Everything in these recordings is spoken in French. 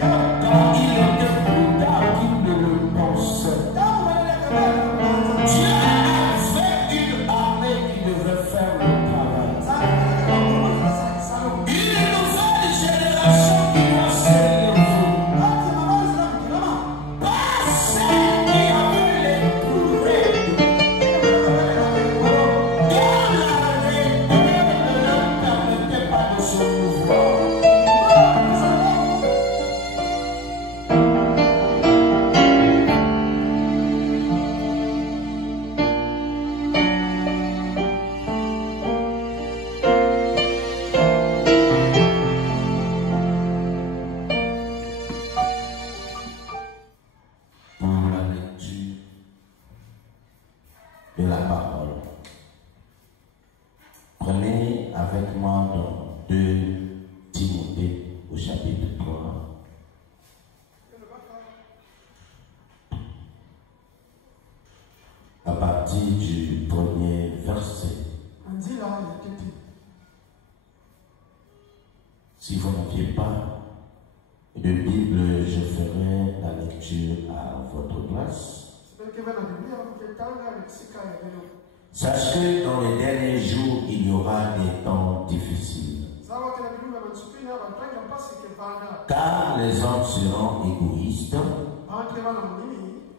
Quand il était plus tard qu'il ne le pensait. Dieu avait une armée qui devrait faire le travail. Une nouvelle génération qui doit s'élever. Pas celle qui avait les plus raides. Car la raideur ne leur permettait pas de se mouvoir. Pour la lecture de la parole, prenez avec moi dans 2 Timothée au chapitre 3. À partir du premier verset. Si vous n'aviez pas de Bible, je ferai la lecture à votre place. Sachez que dans les derniers jours, il y aura des temps difficiles. Car les hommes seront égoïstes,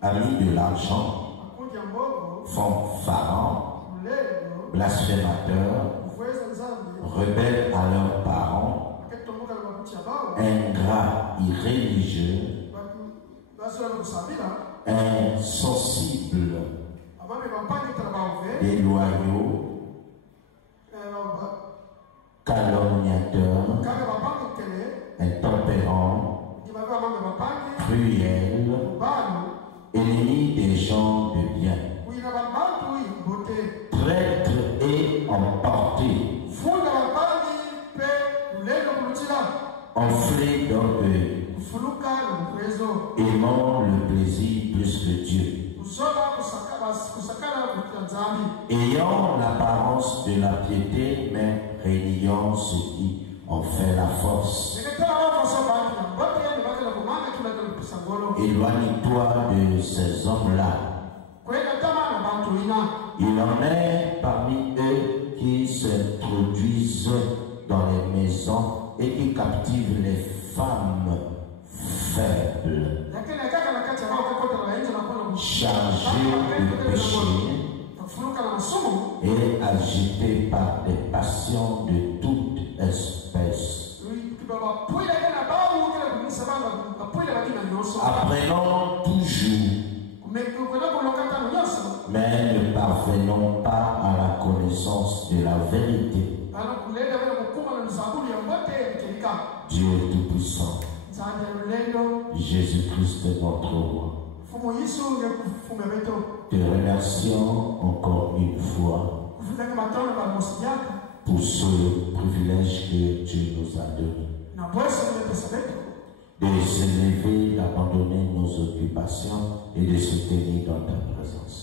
amis de l'argent, fanfarons, blasphémateurs, rebelles à leurs parents, ingrats, irréligieux, insensibles, déloyaux, calomniateurs, intempérants, cruels, ennemis des gens de bien, traîtres et emportés, enflés d'orgueil, aimant le plaisir plus que Dieu, ayant l'apparence de la piété, mais réniant ce qui en fait la force. Éloigne-toi de ces hommes-là. Il en est parmi eux qui s'introduisent dans les maisons et qui captivent les femmes faibles, chargées de péché et agitées par des passions de toute espèce. Apprenons toujours, mais ne parvenons pas à la connaissance de la vérité. Dieu Tout-Puissant, Jésus-Christ notre roi, te remercions encore une fois pour ce privilège que tu nous as donné, de s'élever, d'abandonner nos occupations et de se tenir dans ta présence.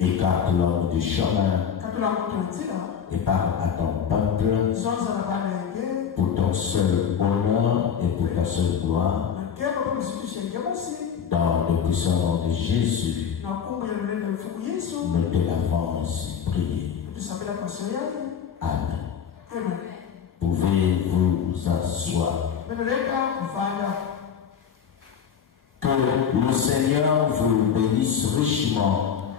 Écarte l'homme du chemin et parle à ton peuple pour ton seul honneur et pour ta seule gloire, dans le puissant nom de Jésus. Nous te l'avons ainsi prié. Amen. Pouvez-vous vous asseoir? Que le Seigneur vous bénisse richement.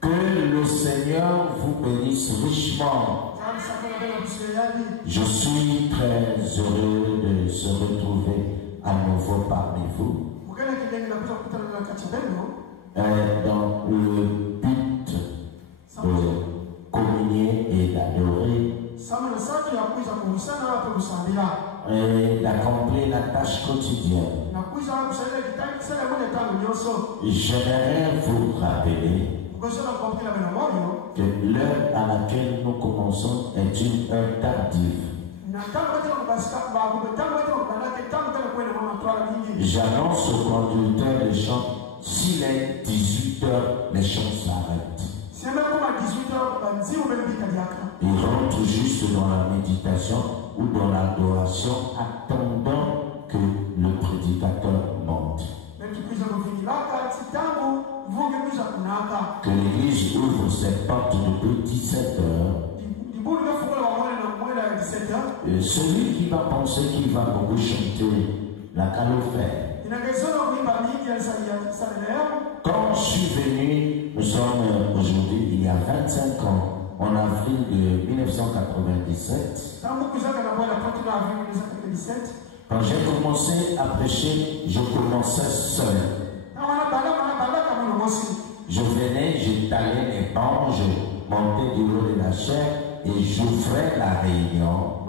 Que le Seigneur vous bénisse richement. Je suis très heureux de se retrouver à nouveau parmi vous dans le but de communier et d'adorer et d'accomplir la tâche quotidienne. J'aimerais vous rappeler que l'heure à laquelle nous commençons est une heure tardive. J'annonce au conducteur des chants, s'il est 18 h, les chants s'arrêtent. Il rentre juste dans la méditation ou dans l'adoration, attendant que le prédicateur monte. Que l'église ouvre ses portes depuis 17 heures. Celui qui va penser qu'il va beaucoup chanter la calofère. Quand je suis venu, nous sommes aujourd'hui, il y a 25 ans, en avril de 1997. Quand j'ai commencé à prêcher, je commençais seul. Je venais, j'étalais les bancs, je montais du haut de la chair et j'ouvrais la réunion.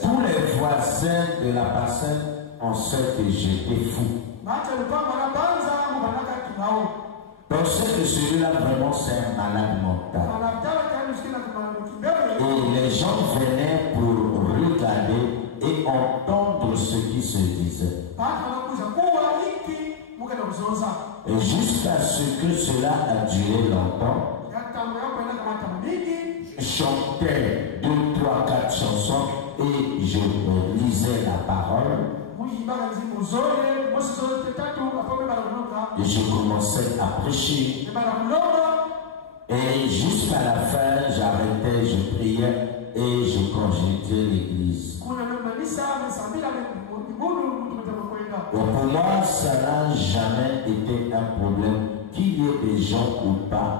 Tous les voisins de la bassine ont su que j'étais fou. Parce que celui-là vraiment c'est un malade mental. Et les gens venaient pour regarder et entendre ce qui se disait. Et jusqu'à ce que cela a duré longtemps, je chantais 2, 3, 4 chansons et je lisais la parole. Et je commençais à prêcher. Et jusqu'à la fin, j'arrêtais, je priais et je congédiais l'église. Pour moi, ça n'a jamais été un problème qu'il y ait des gens ou pas.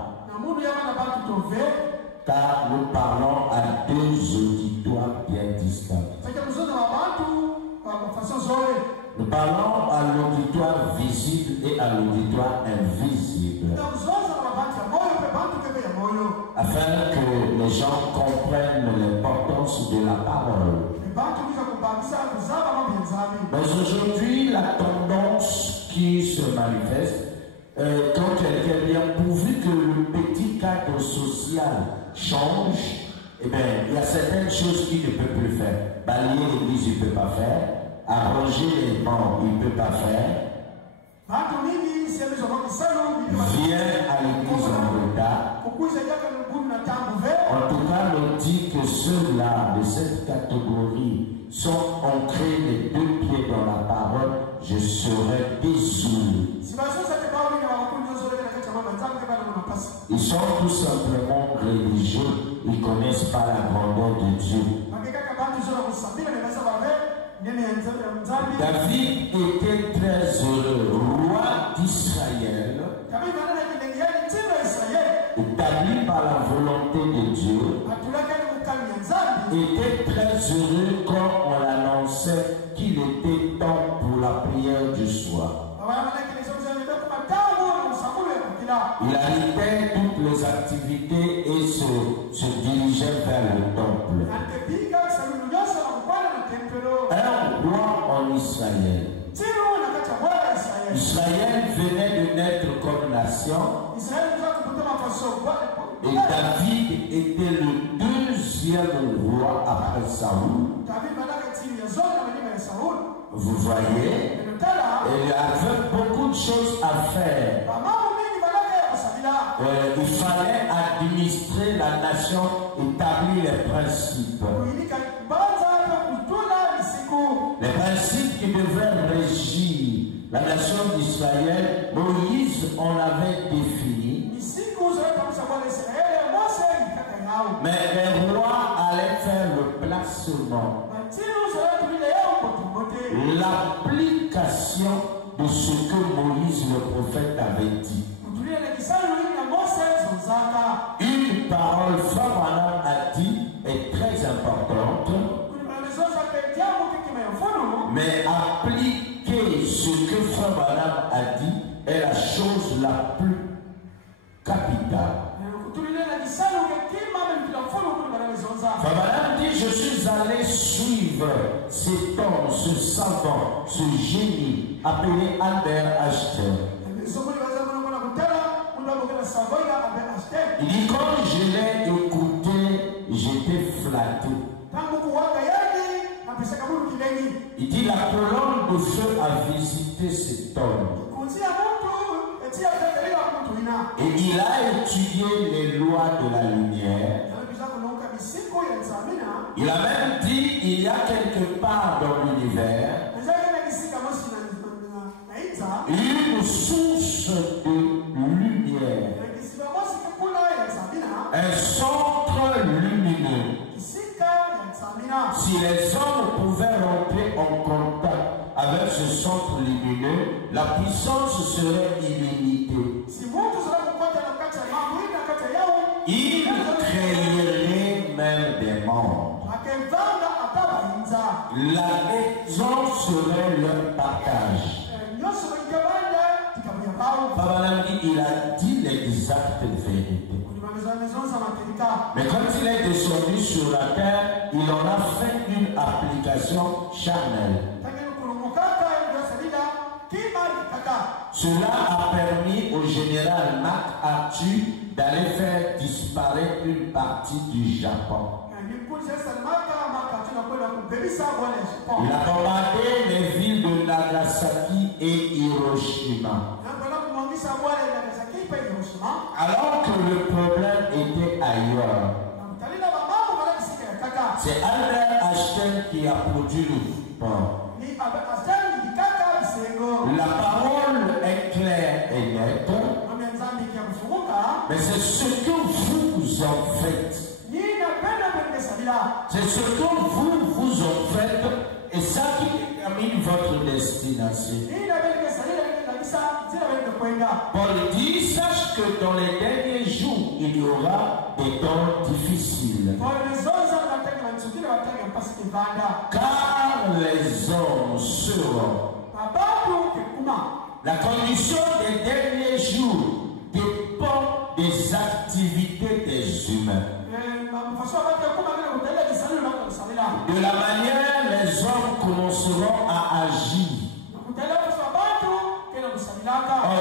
Car nous parlons à deux auditoires bien distincts. Nous parlons à l'auditoire visible et à l'auditoire invisible. Afin que les gens comprennent l'importance de la parole. Mais aujourd'hui, la tendance qui se manifeste, quand quelqu'un vient, pourvu que le petit cadre social change, eh bien, il y a certaines choses qu'il ne peut plus faire. Balayer l'église, il ne peut pas faire. Arranger les bancs, il ne peut pas faire. Viens à l'église en retard. En tout cas, on dit que ceux-là, de cette catégorie, sont ancrés les deux pieds dans la parole. Je serai désolé. Ils sont tout simplement religieux. Ils ne connaissent pas la grandeur de Dieu. David était très heureux, roi d'Israël, établi par la volonté de Dieu, était très heureux quand on annonçait qu'il était temps pour la prière du soir. Il arrêtait toutes les activités et se dirigeait vers le temple. Un roi en Israël. Israël venait de naître comme nation. Et David était le deuxième roi après Saoul. Vous voyez, il y avait beaucoup de choses à faire. Il fallait administrer la nation, établir les principes. Les principes qui devaient régir la nation d'Israël, Moïse en avait défini. Mais les rois allaient faire le placement, l'application de ce que Moïse le prophète avait dit. Une parole Abraham a dit est très importante, mais appliquer ce que Frère Branham a dit est la chose la plus capitale. Frère Branham dit: je suis allé suivre cet homme, ce savant, ce génie appelé Albert Einstein. Il dit: quand je l'ai écouté, j'étais flatté. Il dit: la colonne de feu a visité cet homme. Et il a étudié les lois de la lumière. Il a même dit il y a quelque part dans l'univers une source de lumière, un centre lumineux. Si les hommes pouvaient rentrer en contact avec ce centre lumineux, la puissance serait illimitée. Il créerait même des mondes. La maison serait leur partage. Il a dit l'exacte vérité. Mais quand il est descendu sur la terre, il en a fait une application charnelle. Cela a permis au général MacArthur d'aller faire disparaître une partie du Japon. Il a bombardé les villes de Nagasaki et Hiroshima. Alors que le problème était ailleurs. C'est Albert Einstein qui a produit le port. La parole est claire et nette, mais c'est ce que vous en faites. C'est ce que vous en faites et ça qui détermine votre destination. Paul dit, sache que dans les derniers jours, il y aura des temps difficiles. Car les hommes seront. La condition des derniers jours dépend des activités des humains. De la manière, les hommes commenceront à agir.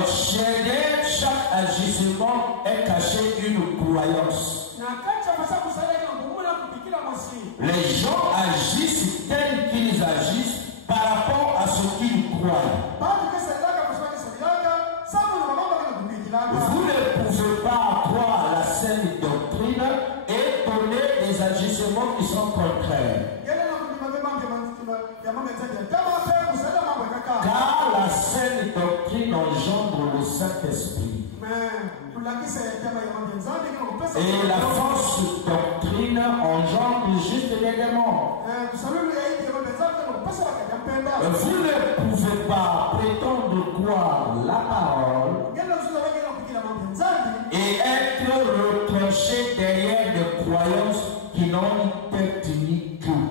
Chez chaque agissement est caché une croyance. Les gens agissent tels qu'ils agissent par rapport à ce qu'ils croient. Vous ne pouvez pas croire à la saine doctrine et donner des agissements qui sont contraires. Car la saine doctrine engendre le Saint-Esprit. Et la fausse doctrine engendre juste les démons. Vous ne pouvez pas prétendre croire la parole et être retranché derrière des croyances qui n'ont ni tête ni queue.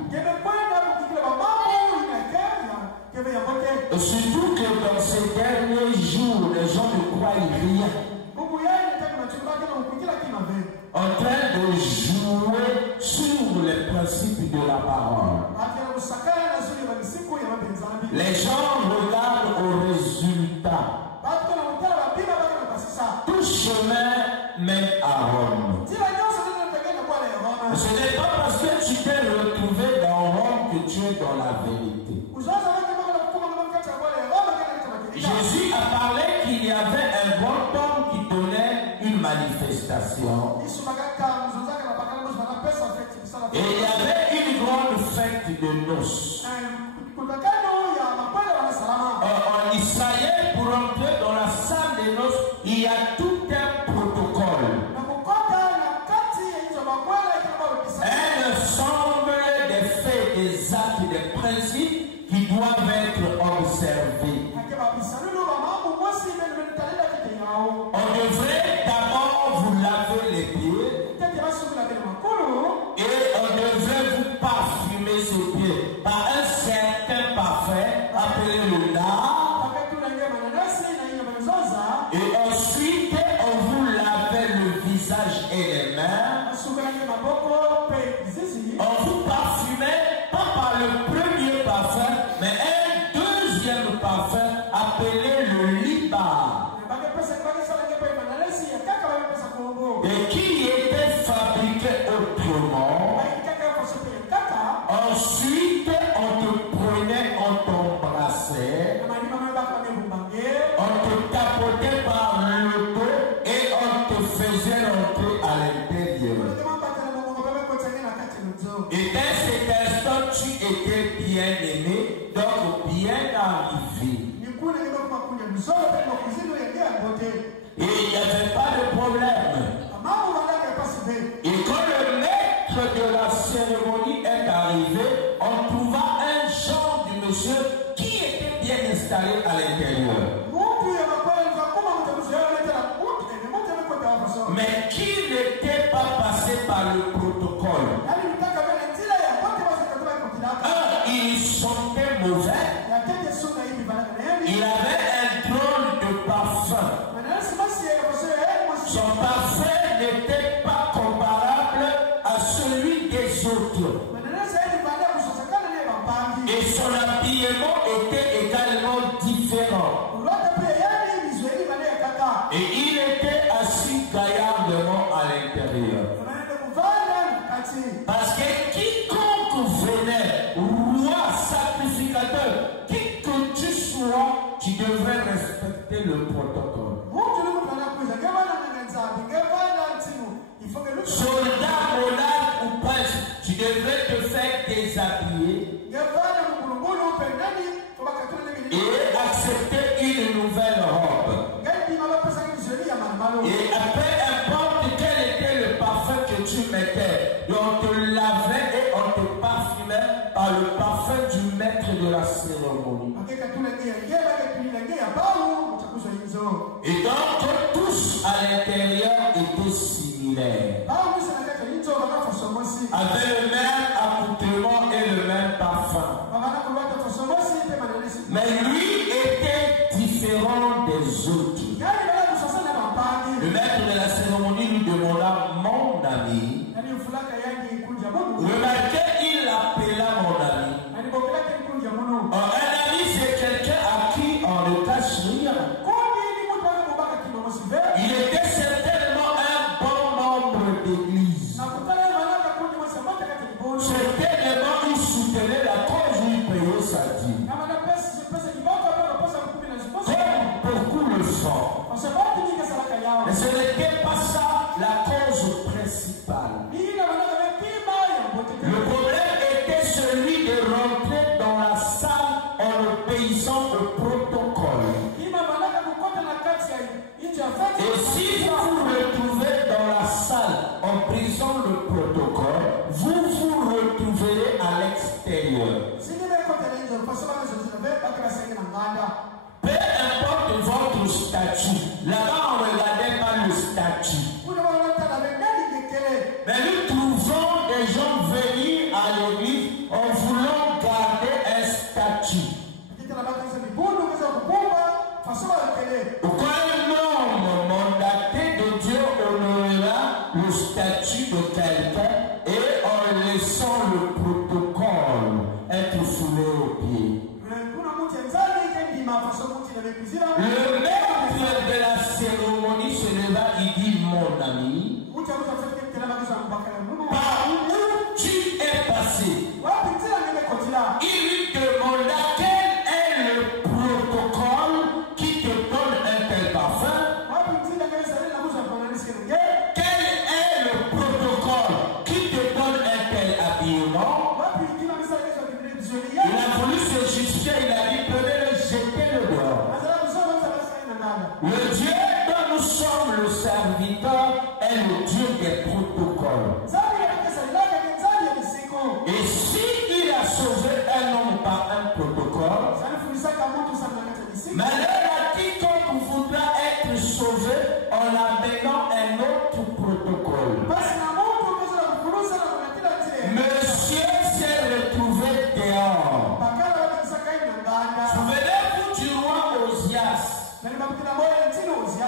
Surtout que dans ces derniers jours, les gens ne croient rien. En train de jouer sur les principes de la parole. Les gens regardent au résultat. Tout chemin mène à Rome. Ce n'est pas parce que tu t'es retrouvé dans Rome que tu es dans la vérité. Jésus a parlé qu'il y avait un grand homme qui donnait une manifestation. Et il y avait une grande fête de noces. En Israël, pour entrer dans la salle des noces, il y a tout un protocole. Un ensemble des faits, des actes, des principes qui doivent être observés. On devrait d'abord vous laver les pieds et on devrait vous parfumer ses pieds par un certain parfum appelé le nard. Et ensuite on vous lavait le visage et les mains. On vous parfumait pas par le premier parfum mais un deuxième parfum appelé le liba. Et qui était fabriqué autrement. Ensuite, on te prenait, on t'embrassait, on te tapotait par le dos et maître de la cérémonie est arrivé, on trouva un genre du monsieur qui était bien installé à l'intérieur. Mais qui n'était pas passé par le protocole. Il sentait mauvais. Il avait un drôle de parfum. Son parfum n'était pas comparable à celui des autres. Et son habillement était également différent. Et il était assis gaillardement à l'intérieur. Parce que quiconque venait, roi, sacrificateur, qui que tu sois, tu devrais respecter le protocole. Soldat, monarque ou prince, tu devrais te faire déshabiller et accepter une nouvelle robe. Et peu importe quel était le parfum que tu mettais, on te lavait et on te parfumait par le parfum du maître de la cérémonie. Et donc tous à l'intérieur étaient similaires, avaient le même accoutrement et le même parfum. Mais lui était différent des autres. Le maître de la cérémonie lui demanda mon ami. Remarquez, il l'appela mon ami. Un ami, c'est quelqu'un à qui on ne cache rien. Il était certainement un bon membre d'église. Certainement, il soutenait la cause où il payait sa dîme. Comme beaucoup le font. Mais ce n'était pas ça la cause principale. Le problème était celui de rentrer dans la salle en obéissant au protocole. Et si vous vous retrouvez dans la salle en brisant le protocole, vous vous retrouverez à l'extérieur. Peu importe votre statut, là-bas on ne regardait pas le statut. Mais nous trouvons des gens venus à l'église en voulant garder un statut. Quand un homme mandaté de Dieu honorera le statut de quelqu'un et en laissant le protocole être foulé aux pieds. Le maître de la cérémonie se leva, il dit mon ami, par où tu es passé? Il lui demanda quel est le protocole qui te donne un tel parfum. Quel est le protocole qui te donne un tel habillement? Il a voulu se justifier, il a dit prenez-le, jetez-le dehors. Le Dieu dont nous sommes le serviteur est le Dieu des protocoles. Et s'il a sauvé un homme par un protocole, malheur à quiconque voudra être sauvé en amenant un autre protocole. Monsieur s'est retrouvé dehors. Souvenez-vous du roi Osias.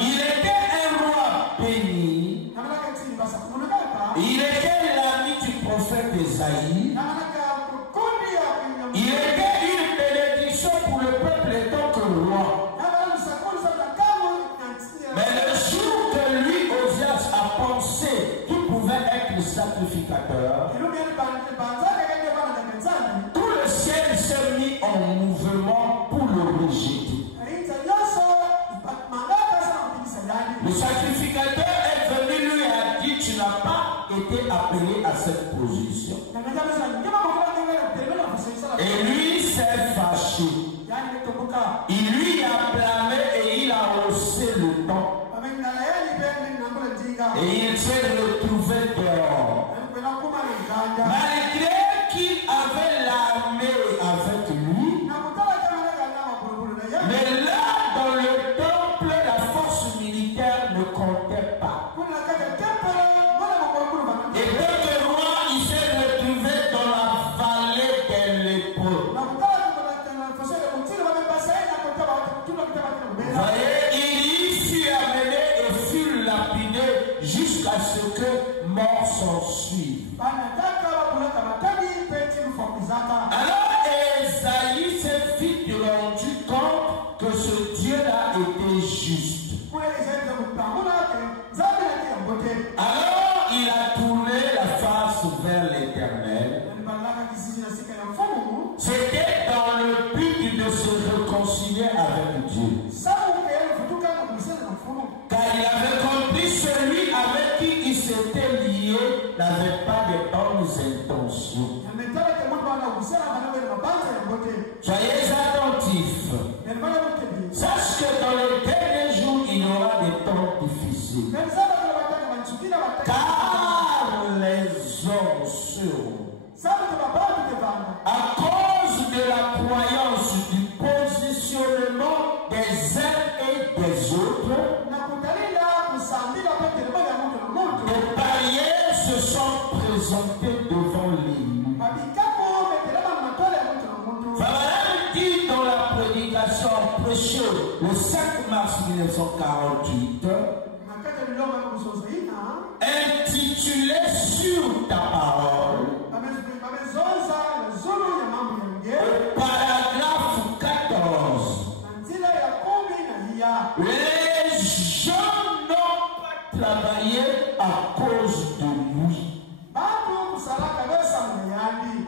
Il était un roi béni. Il était l'ami du prophète Esaïe. Il était une bénédiction pour le peuple étant que roi. Mais le jour que lui, Osias, a pensé qu'il pouvait être sacrificateur, tout le ciel s'est mis en mouvement pour le rejeter. Le sacrificateur est venu, lui a dit tu n'as pas été appelé à cette position. Et lui s'est fâché. Il lui a blâmé et il a haussé le ton. Et il s'est retrouvé dehors. morts s'en suivent. Alors Esaïe s'est vite rendu compte que ce Dieu-là était juste. Alors il a tourné la face vers l'Éternel. C'était dans le but de se réconcilier avec Dieu. Car il avait compris celui avec qui il s'était lié n'avait pas de bonnes intentions. Soyez attentifs. Sache que dans les derniers jours, il y aura des temps difficiles. Car les hommes seront, à cause de la croyance du positionnement des uns et des autres, des barrières se sont présentées devant l'élu. Fabraham dit dans la prédication prêchée le 5 mars 1948, intitulé Sur ta parole, au paragraphe 14, les gens n'ont pas travaillé à cause de lui.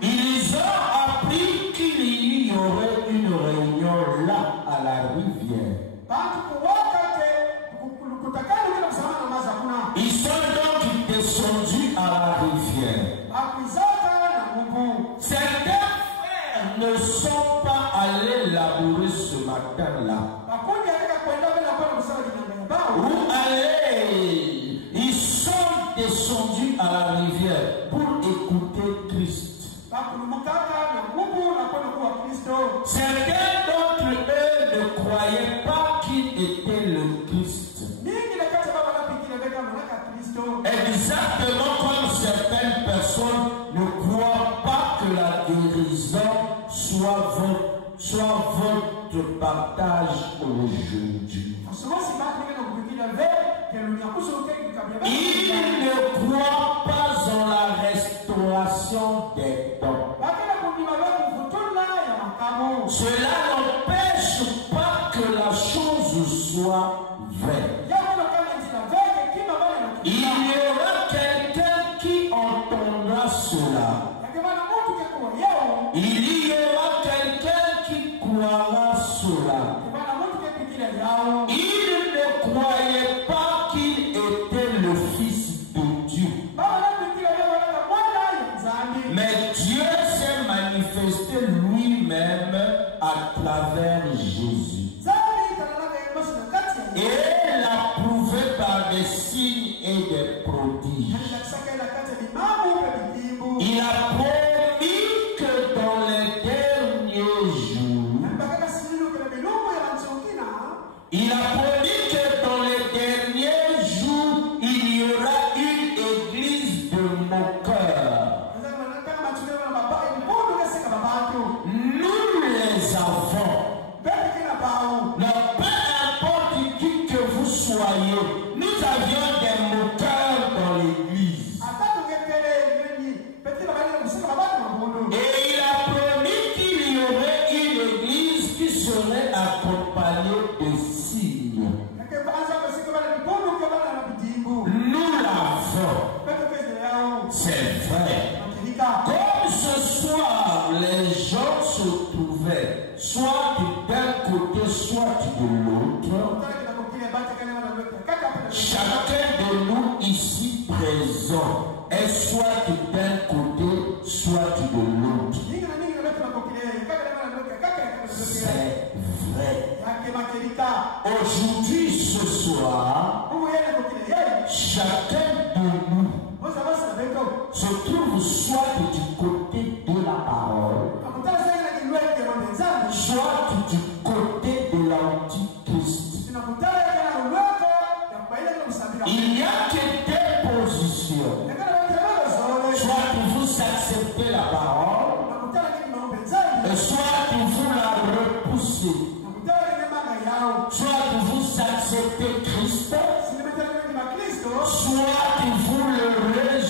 Ils ont appris qu'il y aurait une réunion là à la rivière. Ils sont donc descendus à la rivière. Certains frères ne sont pas allés labourer ce matin-là. Où aller? Ils sont descendus à la rivière pour écouter Christ. Certains d'entre eux ne croyaient pas qu'il était le Christ. Exactement comme certaines personnes ne croient pas que la guérison soit votre partage aujourd'hui. Ils ne croient pas en la restauration des dons. Cela n'empêche pas que la chose soit vraie. Il y aura quelqu'un qui entendra cela. Il y aura quelqu'un qui croira cela. Il ne croyait pas qu'il était le Fils de Dieu. Mais Dieu s'est manifesté lui-même à travers Jésus. Et l'a prouvé par des signes et des prodiges. Il a promis que dans les derniers jours, il a promis que dans les derniers jours, il y aura une église de moqueurs. Nous les avons. Non, peu importe qui que vous soyez, nous avions des moqueurs dans l'église. Et il a promis qu'il y aurait une église qui serait accompagnée de signes. Nous l'avons. C'est vrai. Comme ce soir, les gens se trouvaient soit d'un côté, soit de l'autre. Chacun de nous ici présent est soit d'un côté, soit de l'autre. C'est vrai. Aujourd'hui, ce soir, chacun de nous se trouve soit du côté de la parole, soit du côté de l'antichrist. Il n'y a que deux positions. Soit vous acceptez la parole, soit vous la repoussez. Soit vous acceptez Christ, soit vous le rejetez.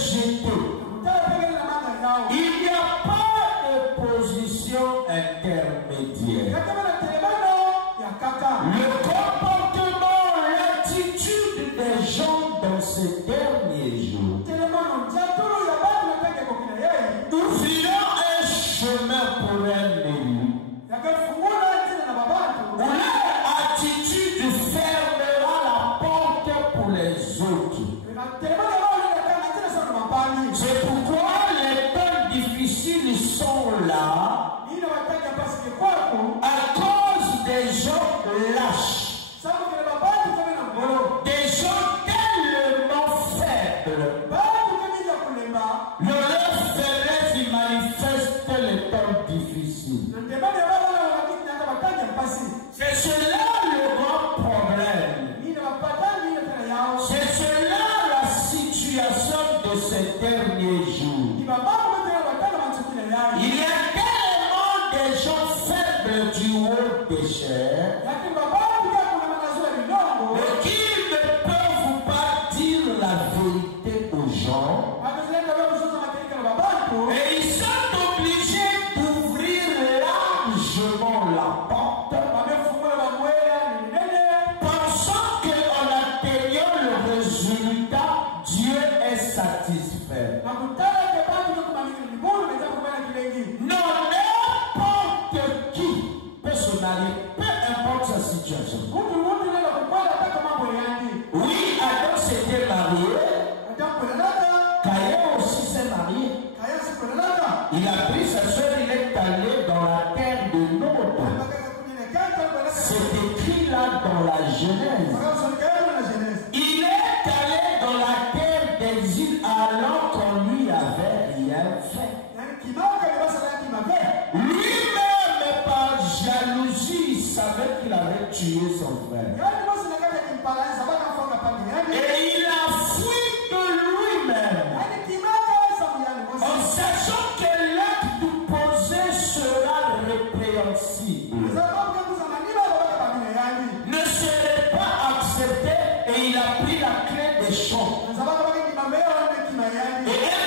C'est pourquoi les temps difficiles sont là à cause des gens lâches. Des gens tellement faibles. Le leur faiblesse, ils manifestent les temps difficiles. C'est cela le grand problème. C'est cela la situation de ces derniers jours. Il y a tellement de gens faibles du haut des chairs qui ne peuvent pas dire la vérité aux gens. Et ils sont obligés d'ouvrir largement la porte, pensant qu'en atteignant le résultat, Dieu est satisfait. Non, n'importe qui peut se marier, peu importe sa situation. Oui, Adam s'était marié. Caïn aussi s'est marié. Il a pris sa soeur, il est allé dans la terre de Nod. C'est écrit là dans la Genèse. Il est allé dans la terre d'exil alors qu'on lui avait rien fait. Lui-même, par jalousie, il savait qu'il avait tué son frère. Et il a fui de lui-même, en sachant que l'acte posé sera répréhensible, ne serait pas accepté, et il a pris la clé des champs. Et un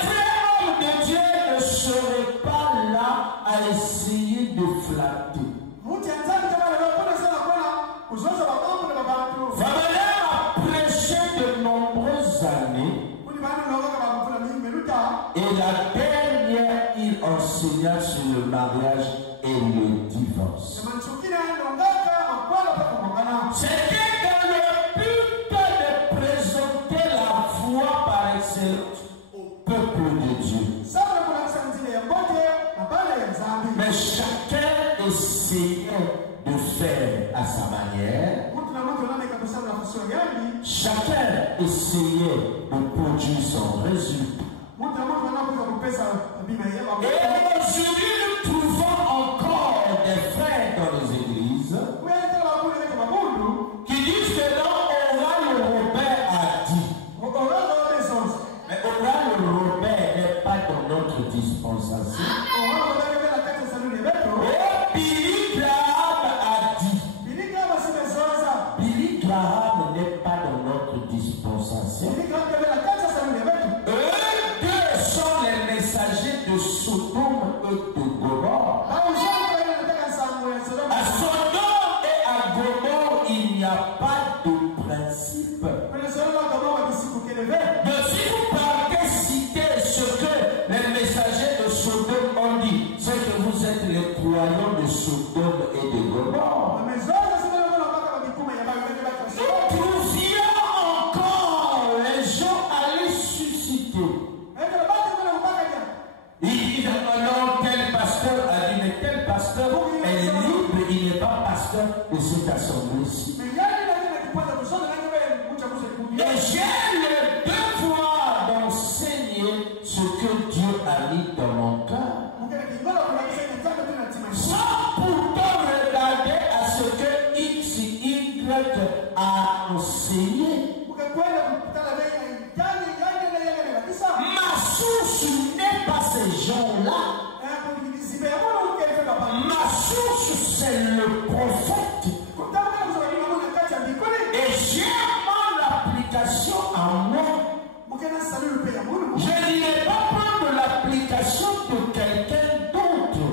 vrai homme de Dieu ne serait pas là à essayer de flatter. Fabelin a prêché de nombreuses années, et la dernière, il enseigna sur le mariage et le divorce. C'était dans le but de présenter la foi par excellence au peuple de Dieu. Mais chacun essayait de faire à sa manière. Chacun essayait de produire son résultat. Et aujourd'hui, nous trouvons encore des frères dans les églises qui disent que non, Oral Robert a dit. Mais Oral Robert n'est pas dans notre dispensation. Et Billy Graham a dit. Billy Graham n'est pas dans notre dispensation. Eux deux sont les messagers de Sodome et de Gomorrhe. À Sodome et à Gomorre, il n'y a pas de principe. Mais si vous partez citer ce que les messagers de Sodome ont dit, c'est que vous êtes les croyants de Sodome et de Gomorre. Nous trouvions encore les gens à les susciter. Ils disent, non, tel pasteur a dit, mais tel pasteur est libre, il n'est pas pasteur de cette assemblée-ci. Et j'ai le devoir d'enseigner ce que Dieu a mis dans mon cœur, sans pourtant regarder à ce que X, Y a enseigné. Ma source n'est pas ces gens-là. Ma source, c'est le prophète. Et j'ai mon application à moi. Je n'irai pas prendre l'application de quelqu'un d'autre.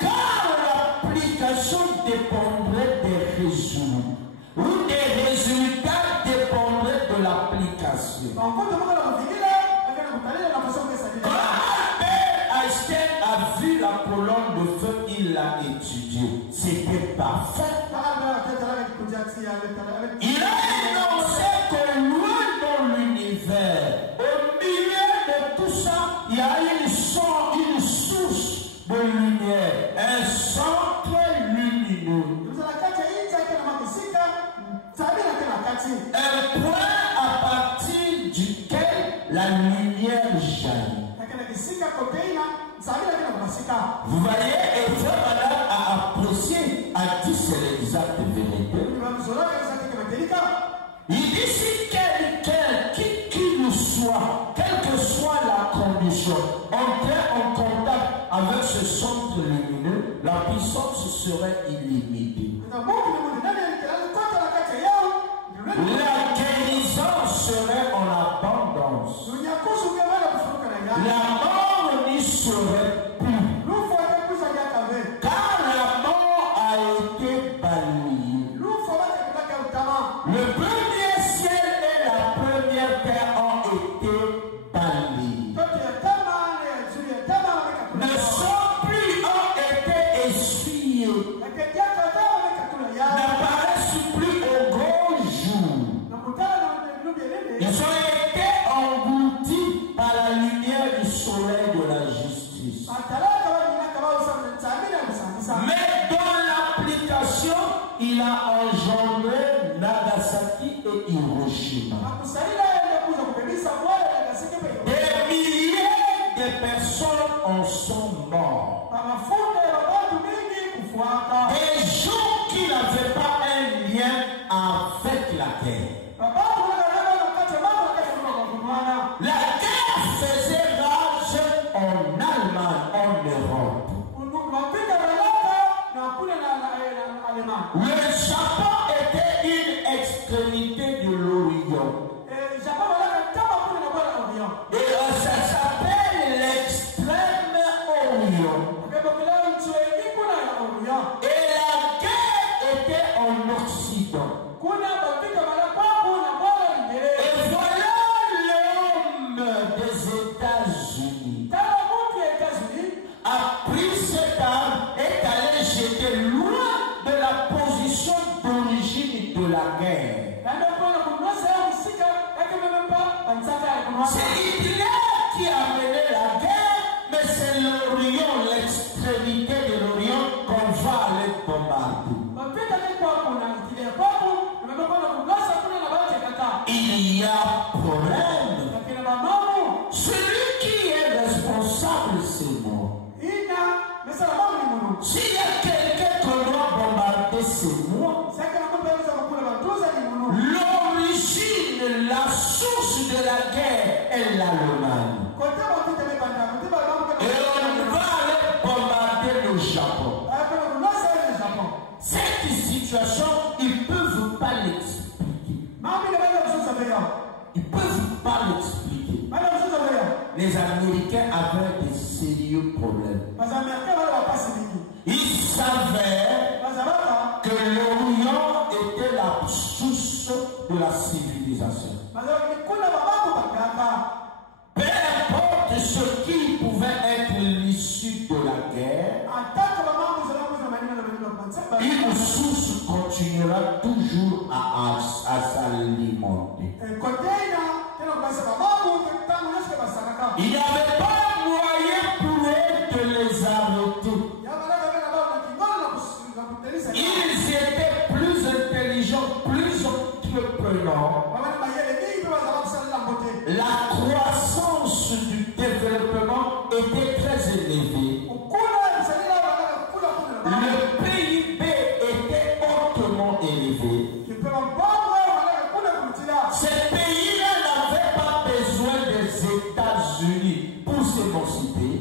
Car l'application dépendrait des résultats. Ou des résultats dépendraient de l'application. Quand Albert Einstein a vu la colonne de feu, il l'a étudiée. C'est la lumière jaillit. Vous voyez, et Frère Branham a apprécié, a dit c'est l'exacte vérité. Il dit si quelqu'un, qui nous soit, quelle que soit la condition, entrait en contact avec ce centre lumineux, la puissance serait illimitée. La guérison serait en abondance. La mort n'y serait plus. Car la mort a été balayée. Le premier ciel et la première terre ont été balayés. Ne sont plus, ont été essuyés. N'apparaissent plus au grand jour. Ils ont été engloutis par la lumière du soleil de la justice. Mais dans l'application, il a engendré Nagasaki et Hiroshima. Des milliers de personnes en sont morts. Des gens qui n'avaient pas un lien avec la guerre. La guerre faisait rage en Allemagne, en Europe. Le Japon était une extrémité de l'Orient. Et ça s'appelle l'extrême Orient. Et la guerre était en Occident. Et voilà l'homme des États-Unis a pris cette arme et est allé jeter loin de la position d'origine de la guerre. C'est Hitler qui a mené la guerre, mais c'est l'Orient, l'extrémité de l'Orient qu'on va aller bombarder. Il y a problème. Celui qui est responsable, c'est moi. S'il y a quelqu'un qu'on doit bombarder, c'est moi. L'origine, la source de la guerre est l'Allemagne. Et on va aller bombarder le Japon. Cette situation, ils ne peuvent pas l'expliquer. Ils ne peuvent pas l'expliquer. Les Américains avaient des sérieux problèmes. Ils savaient que l'Orient était la source de la civilisation. Peu importe ce qui pouvait être l'issue de la guerre, une source continuera toujours à s'alimenter. Il n'y avait pas moyen pour eux de les arrêter. Ils étaient plus intelligents, plus entreprenants. La croissance du développement était très élevée. Le PIB était hautement élevé. Ces pays-là n'avaient pas besoin des États-Unis pour s'émanciper,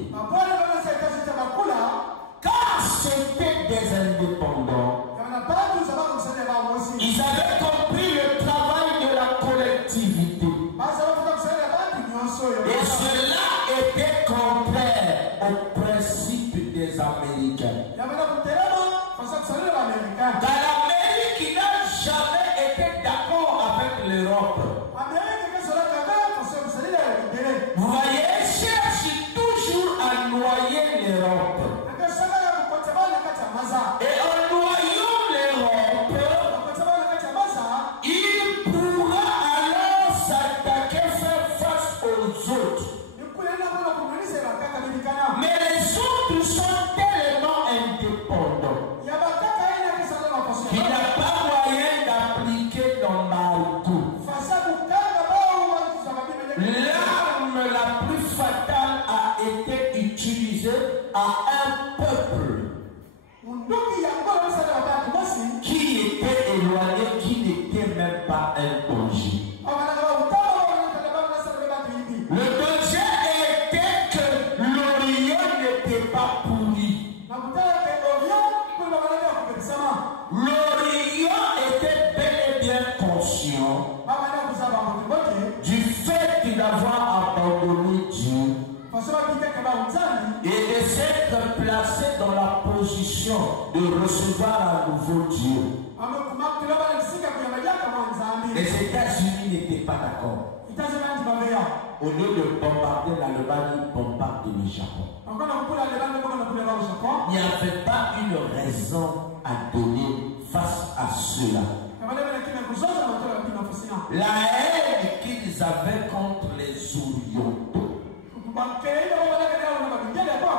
car c'était des indépendants. Ils avaient compris le travail de la collectivité. Et cela était contraire au principe des Américains. Car l'Amérique n'a jamais été d'accord avec l'Europe. Vous voyez, cherche toujours à noyer l'Europe. Et en noyant l'Europe, il pourra alors s'attaquer, faire face aux autres. et de s'être placé dans la position de recevoir un nouveau Dieu. Les États-Unis n'étaient pas d'accord. Au lieu de bombarder l'Allemagne, ils bombardent le Japon. Il n'y avait pas une raison à donner face à cela. La haine qu'ils avaient contre les Orientaux.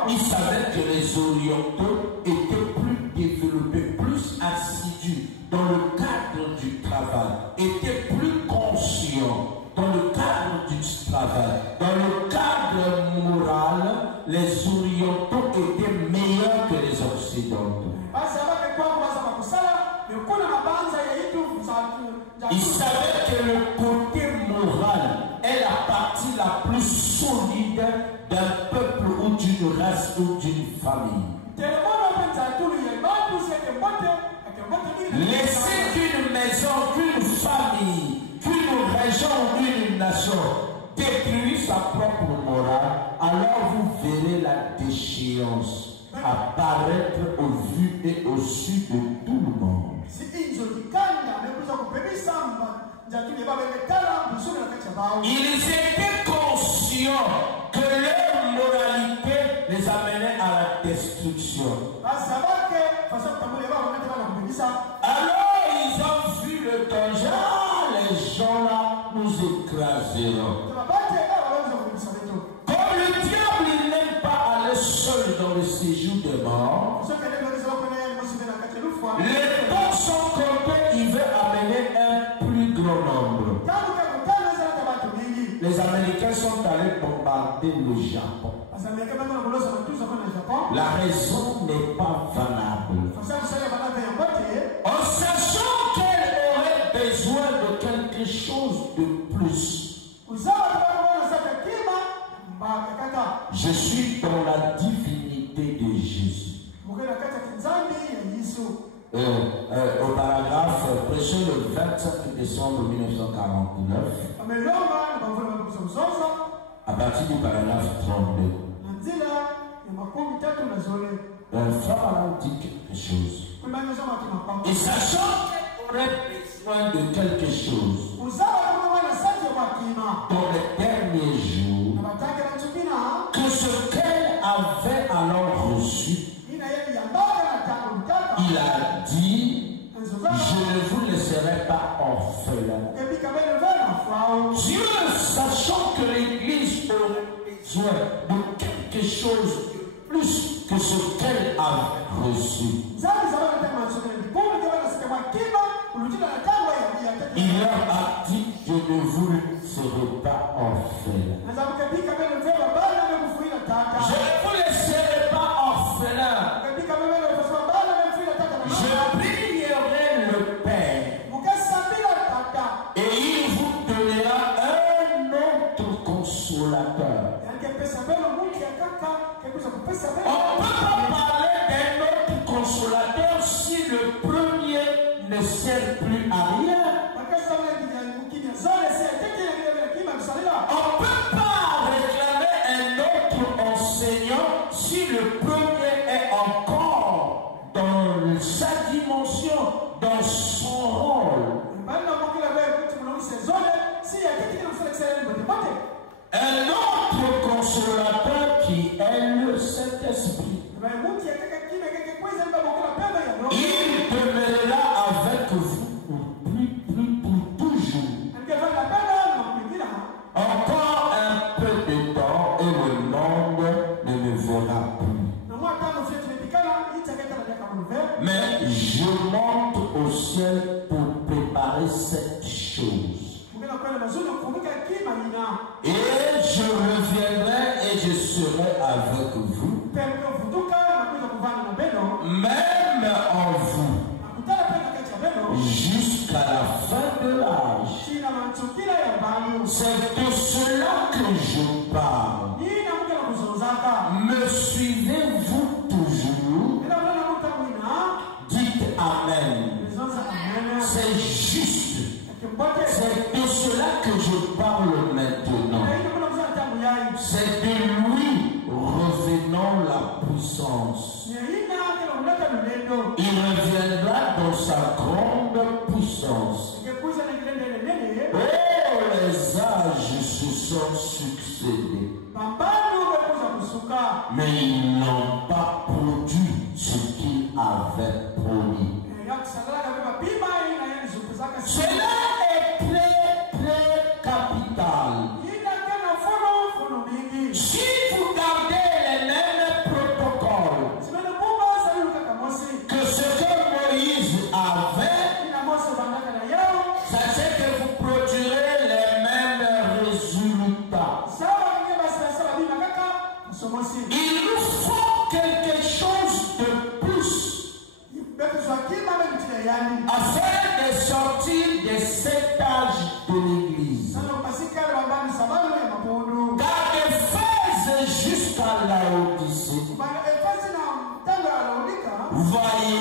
Ils savaient que les Orientaux étaient plus développés, plus assidus dans le cadre du travail, étaient plus conscients dans le cadre du travail. Dans le cadre moral, les Orientaux étaient meilleurs que les Occidentaux. Ils savaient que le côté moral est la partie la plus solide d'un peuple ou d'une race ou d'une famille. Laissez qu'une maison, qu'une famille, qu'une région ou une nation détruise sa propre morale, alors vous verrez la déchéance apparaître au vu et au su de tout le monde. Ils étaient conscients que leur moralité les amenait à la destruction. Alors ils ont vu le danger. Les gens là nous écraseront. Comme le diable il n'aime pas aller seul dans le séjour des morts, les temps sont comptés, il veut amener un plus grand nombre. Les Américains sont allés bombarder le Japon. La raison n'est pas valable. En sachant qu'elle aurait besoin de quelque chose de plus. Je suis dans la divinité de Jésus. Au paragraphe prêché le 25 décembre 1949, à partir du paragraphe 32, un frère dit quelque chose. Et sachant qu'elle aurait besoin de quelque chose dans les derniers jours, que ce qu'elle avait alors reçu, il a dit, je ne vous laisserai pas orphelin. Dieu, sachant que l'Église aurait besoin de quelque chose de plus que ce qu'elle a reçu, il leur a dit, je ne vous laisserai pas orphelin. Je ne vous laisserai pas orphelin. Je prierai le Père et il vous donnera un autre consolateur. On ne peut pas parler d'un autre consolateur si le premier ne sert plus à rien. On ne peut pas réclamer un autre enseignant si le premier est encore dans sa dimension, dans son rôle. Un autre consolateur qui est le Saint-Esprit. Il demeurera avec vous pour toujours. Encore un peu de temps et le monde ne me verra plus. Mais je monte au ciel pour préparer cette chose. Et je reviendrai et je serai avec vous, même en vous, jusqu'à la fin de l'âge. C'est de cela que je parle. Me suivez-vous toujours? Dites Amen. C'est juste. C'est de cela que je parle maintenant. C'est de lui Il reviendra dans sa grande puissance. Oh, les âges se sont succédés, mais ils n'ont pas produit ce qu'ils avaient promis. Cela est très, très capital. Si vous gardez les mêmes protocoles que ce que Moïse avait, sachez que vous produirez les mêmes résultats. Il nous faut quelque chose de plus afin de sortir de cet âge de l'église. Car d'Éphèse jusqu'à Laodicée, vous voyez,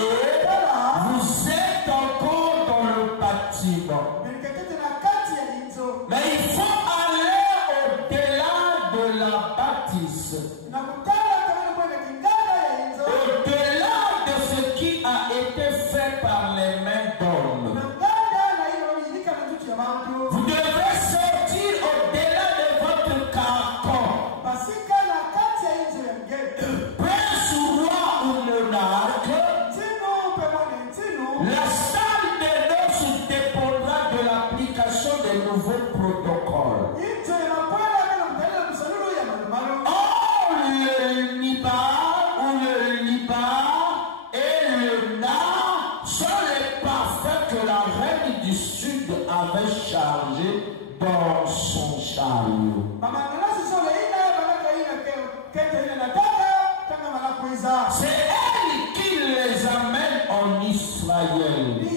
vous êtes encore dans le bâtiment. Mais il faut aller au-delà de la bâtisse. Au-delà de ce qui a été fait par les mains d'hommes. Vous devez sortir au-delà de votre carcan. Prince, roi ou monarque, la salle de noces dépendra de l'application des nouveaux protocoles. Or, le Liban ou le Liban et le Na sont les parfums que la reine du Sud avait chargés dans son chariot. C'est elle qui les amène en Israël. Elle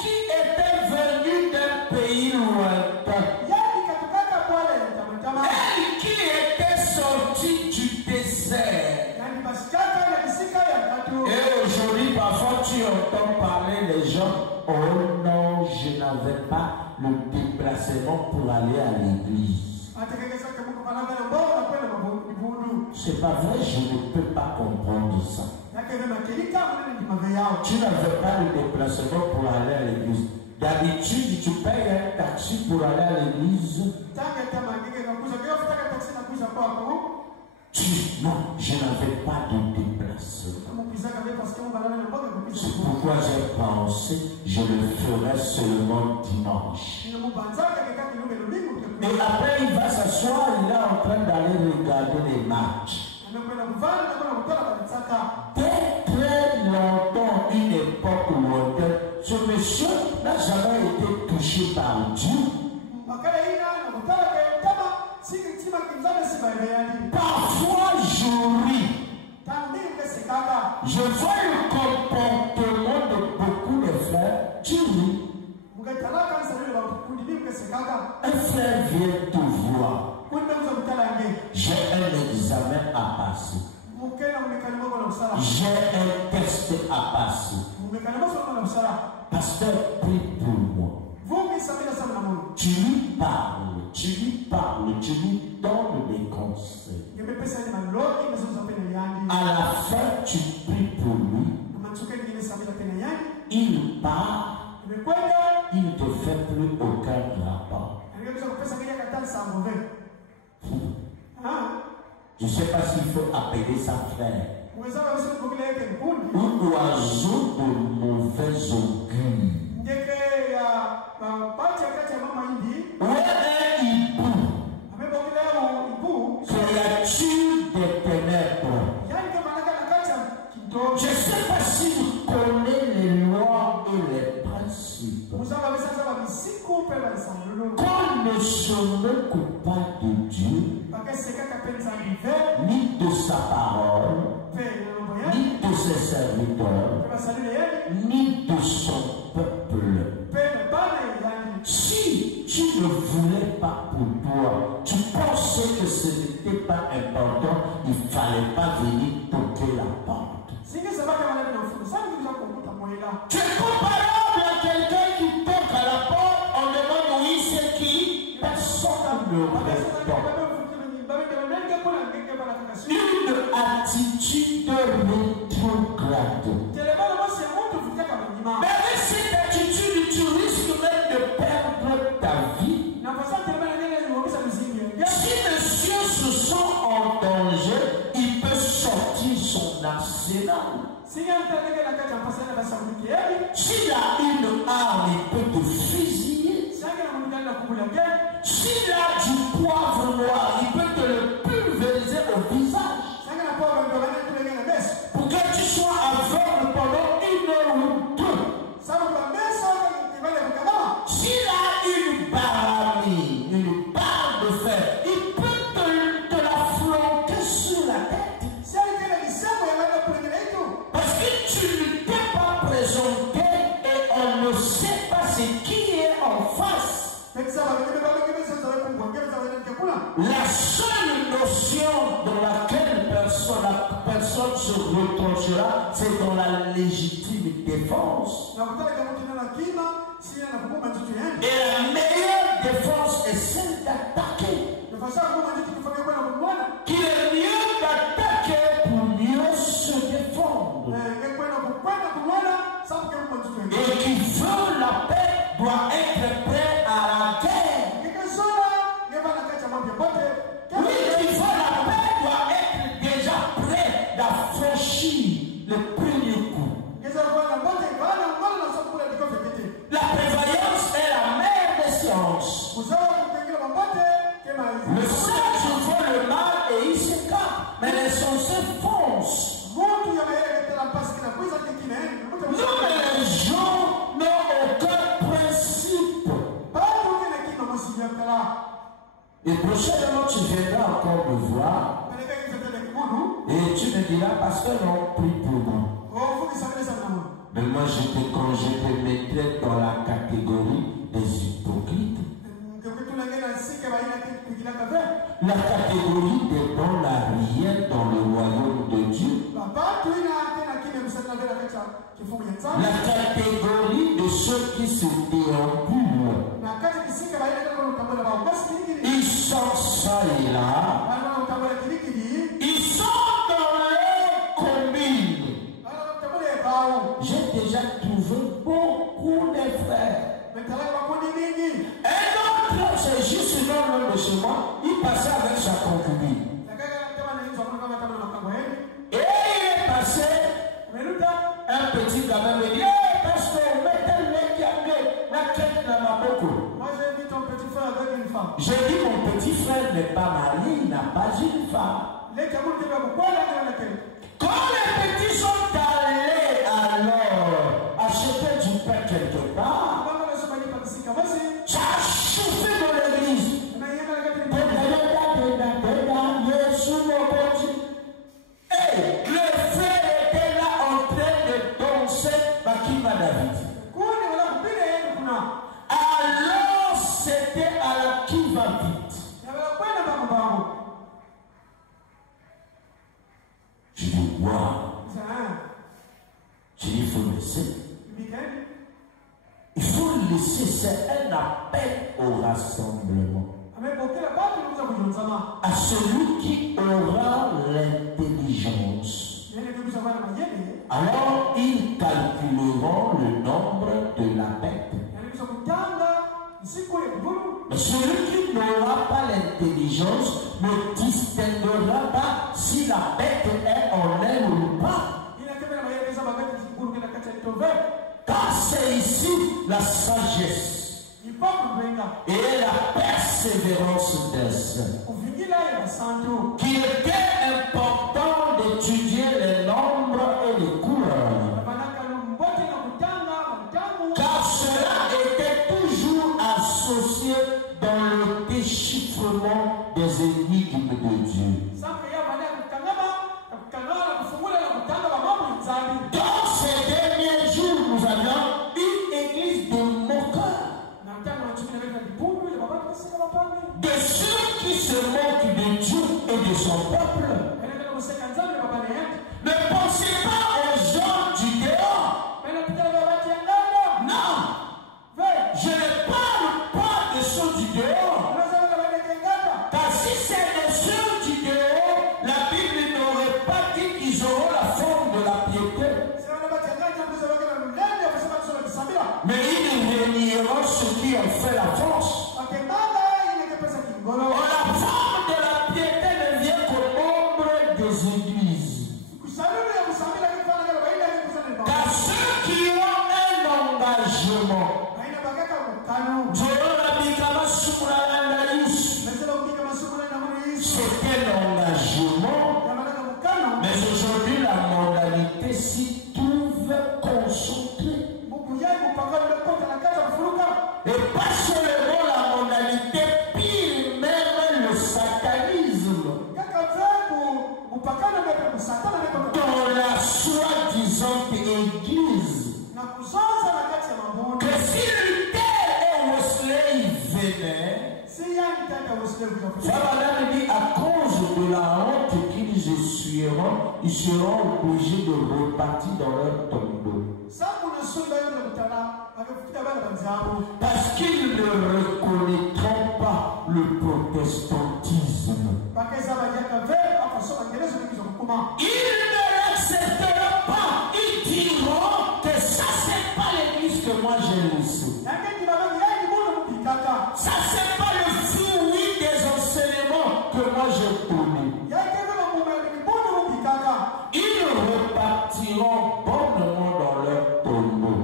qui était venue d'un pays lointain. Elle qui était sortie du désert. Et aujourd'hui, parfois, tu entends parler les gens. Oh non, je n'avais pas le déplacement pour aller à l'église. C'est pas vrai, je ne peux pas comprendre ça. Tu n'avais pas le déplacement pour aller à l'église. D'habitude, tu payes un taxi pour aller à l'église. Non, je n'avais pas de déplacement. C'est pourquoi j'ai pensé, je le ferai seulement dimanche. Et après, il va s'asseoir, il est en train d'aller regarder les matchs. Dès très longtemps, une époque lointaine, ce monsieur n'a jamais été touché par Dieu. Parfois, je ris. Je vois le comportement de beaucoup de frères. Tu ris. Un frère vient te voir. J'ai un examen à passer. J'ai un test à passer. Pasteur, prie pour moi. Tu lui parles, tu lui donnes des conseils. À la fin, tu pries pour lui. Il part, il ne te fait plus aucun rapport. Je ne sais pas s'il faut appeler ça frère. Un oiseau de mauvais augure. Ou un hibou. Créature des ténèbres. Je ne sais pas si vous connaissez les lois et les principes. Qu'on ne se moque pas de Dieu, ni de sa parole, ni de ses serviteurs, ni de son peuple. Si tu ne voulais pas pour toi, tu pensais que ce n'était pas important, il ne fallait pas venir toquer la porte. Tu es comparable à quelqu'un qui toque à la porte, on demande oui c'est qui, personne ne répond. Une attitude attitude rétrograde. Mais avec cette attitude, tu risques même de perdre ta vie. Si monsieur se sent en danger, il peut sortir son arsenal. S'il a une arme, il peut te fusiller. S'il a du poivre noir, il peut te le pulvériser au visage. Pour que tu sois aveugle pendant 1 heure ou 2. S'il a une baramine, une barre de fer, il peut te la flanquer sur la tête. Parce que tu ne t'es pas présenté et on ne sait pas ce qui est en face. La seule notion dans laquelle la personne se retranchera, c'est dans la légitime défense. Et la meilleure défense est celle d'attaquer. Qu'il est mieux d'attaquer pour mieux se défendre. Et qui veut la paix doit être prêt à la guerre. Oui, qui veut la paix doit être déjà prêt d'affranchir le premier coup. La prévoyance est la mère des sciences. Le sage voit le mal et il s'écarte, mais les sensés foncent. Nous, les gens n'ont aucun principe. Et prochainement, tu viendras encore me voir. Et tu me diras, pasteur, non, prie pour moi. Mais moi, quand je te mettrais dans la catégorie des hypocrites, la catégorie des bons n'a rien dans le royaume de Dieu, la catégorie de ceux qui se déambulent, ils sont ça et là, ils sont dans leur combine. J'ai déjà trouvé beaucoup de frères. Un autre, c'est juste dans l'homme de chez moi, il passait avec sa concubine. Et il est passé, un petit gamin me dit, hey, pasteur, mettez-le qui a la quête dans ma boucle. Moi j'ai vu ton petit frère avec une femme. J'ai dit, mon petit frère n'est pas marié, il n'a pas une femme. Quand les petits sont allés alors acheter du pain quelque part, ça a chauffé dans l'église. Et le frère était là en train de danser Bakima David. Alors c'était à la qui va vite. Je dis, waouh. Je dis, il faut laisser. Il faut laisser, c'est un appel au rassemblement. À celui qui aura l'intelligence. Alors ils calculeront le nombre de la bête. Mais celui qui n'aura pas l'intelligence ne distinguera pas si la bête est en elle ou pas. Car c'est ici la sagesse et la persévérance des saints. Qu'il était important d'étudier les nombres et les couleurs. Car cela était toujours associé dans le déchiffrement des énigmes de Dieu. Dans ces derniers jours, nous avions une église de moqueurs. De ceux qui se moquent de Dieu et de son peuple. Ne pensez pas aux gens du dehors. Non. Je ne parle pas de ceux du dehors. Car si c'est de ceux du dehors, la Bible n'aurait pas dit qu'ils ont fait la force. La forme de la piété ne vient qu'au nombre des églises. Car ceux qui ont un engagement, c'est un engagement, mais aujourd'hui la mondialité s'y trouve concentrée. Et pas seulement la mondialité, pire même le satanisme. Dans la soi-disant église. Que si Luther et Wesley venaient, Madame dit à cause de la honte qu'ils essuieront, ils seront obligés de repartir dans leur tombeau. Parce qu'ils ne reconnaîtront pas le protestantisme. Ils ne l'accepteront pas. Ils diront que ça c'est pas l'église que moi j'ai laissée. Ça c'est pas le fruit des enseignements que moi j'ai donné. Ils repartiront bonnement dans leur tombeau.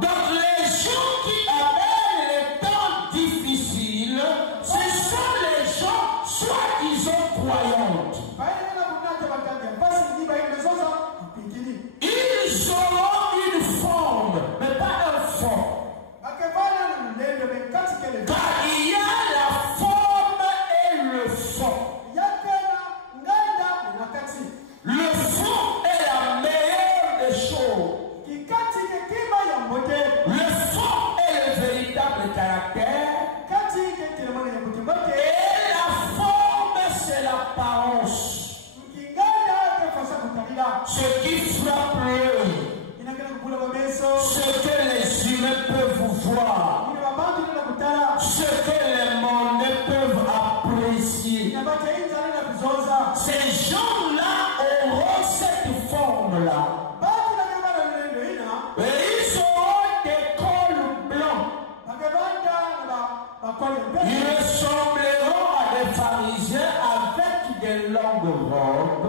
Donc les gens qui amènent les temps difficiles, ce sont les gens soi-disant croyantes. Ils auront une forme, mais pas un fond. Car il y a la forme et le fond. Le fond est la meilleure des choses. Le fond est le véritable caractère. Et la forme, c'est l'apparence. Ce qui frappe l'œil. Ce que les humains peuvent voir. Ce que les mondes peuvent apprécier. Ces gens-là auront cette forme-là. Et ils auront des cols blancs. Ils ressembleront à des pharisiens avec des longues robes.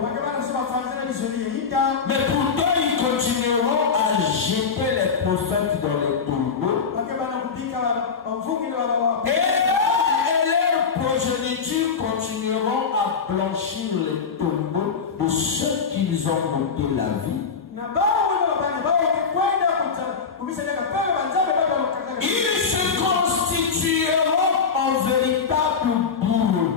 Mais pourtant ils continueront à jeter les prophètes dans les tombeaux. Et leurs progénitures continueront à blanchir les tombeaux de ceux qu'ils ont ôté la vie. Ils se constitueront en véritable bourreau.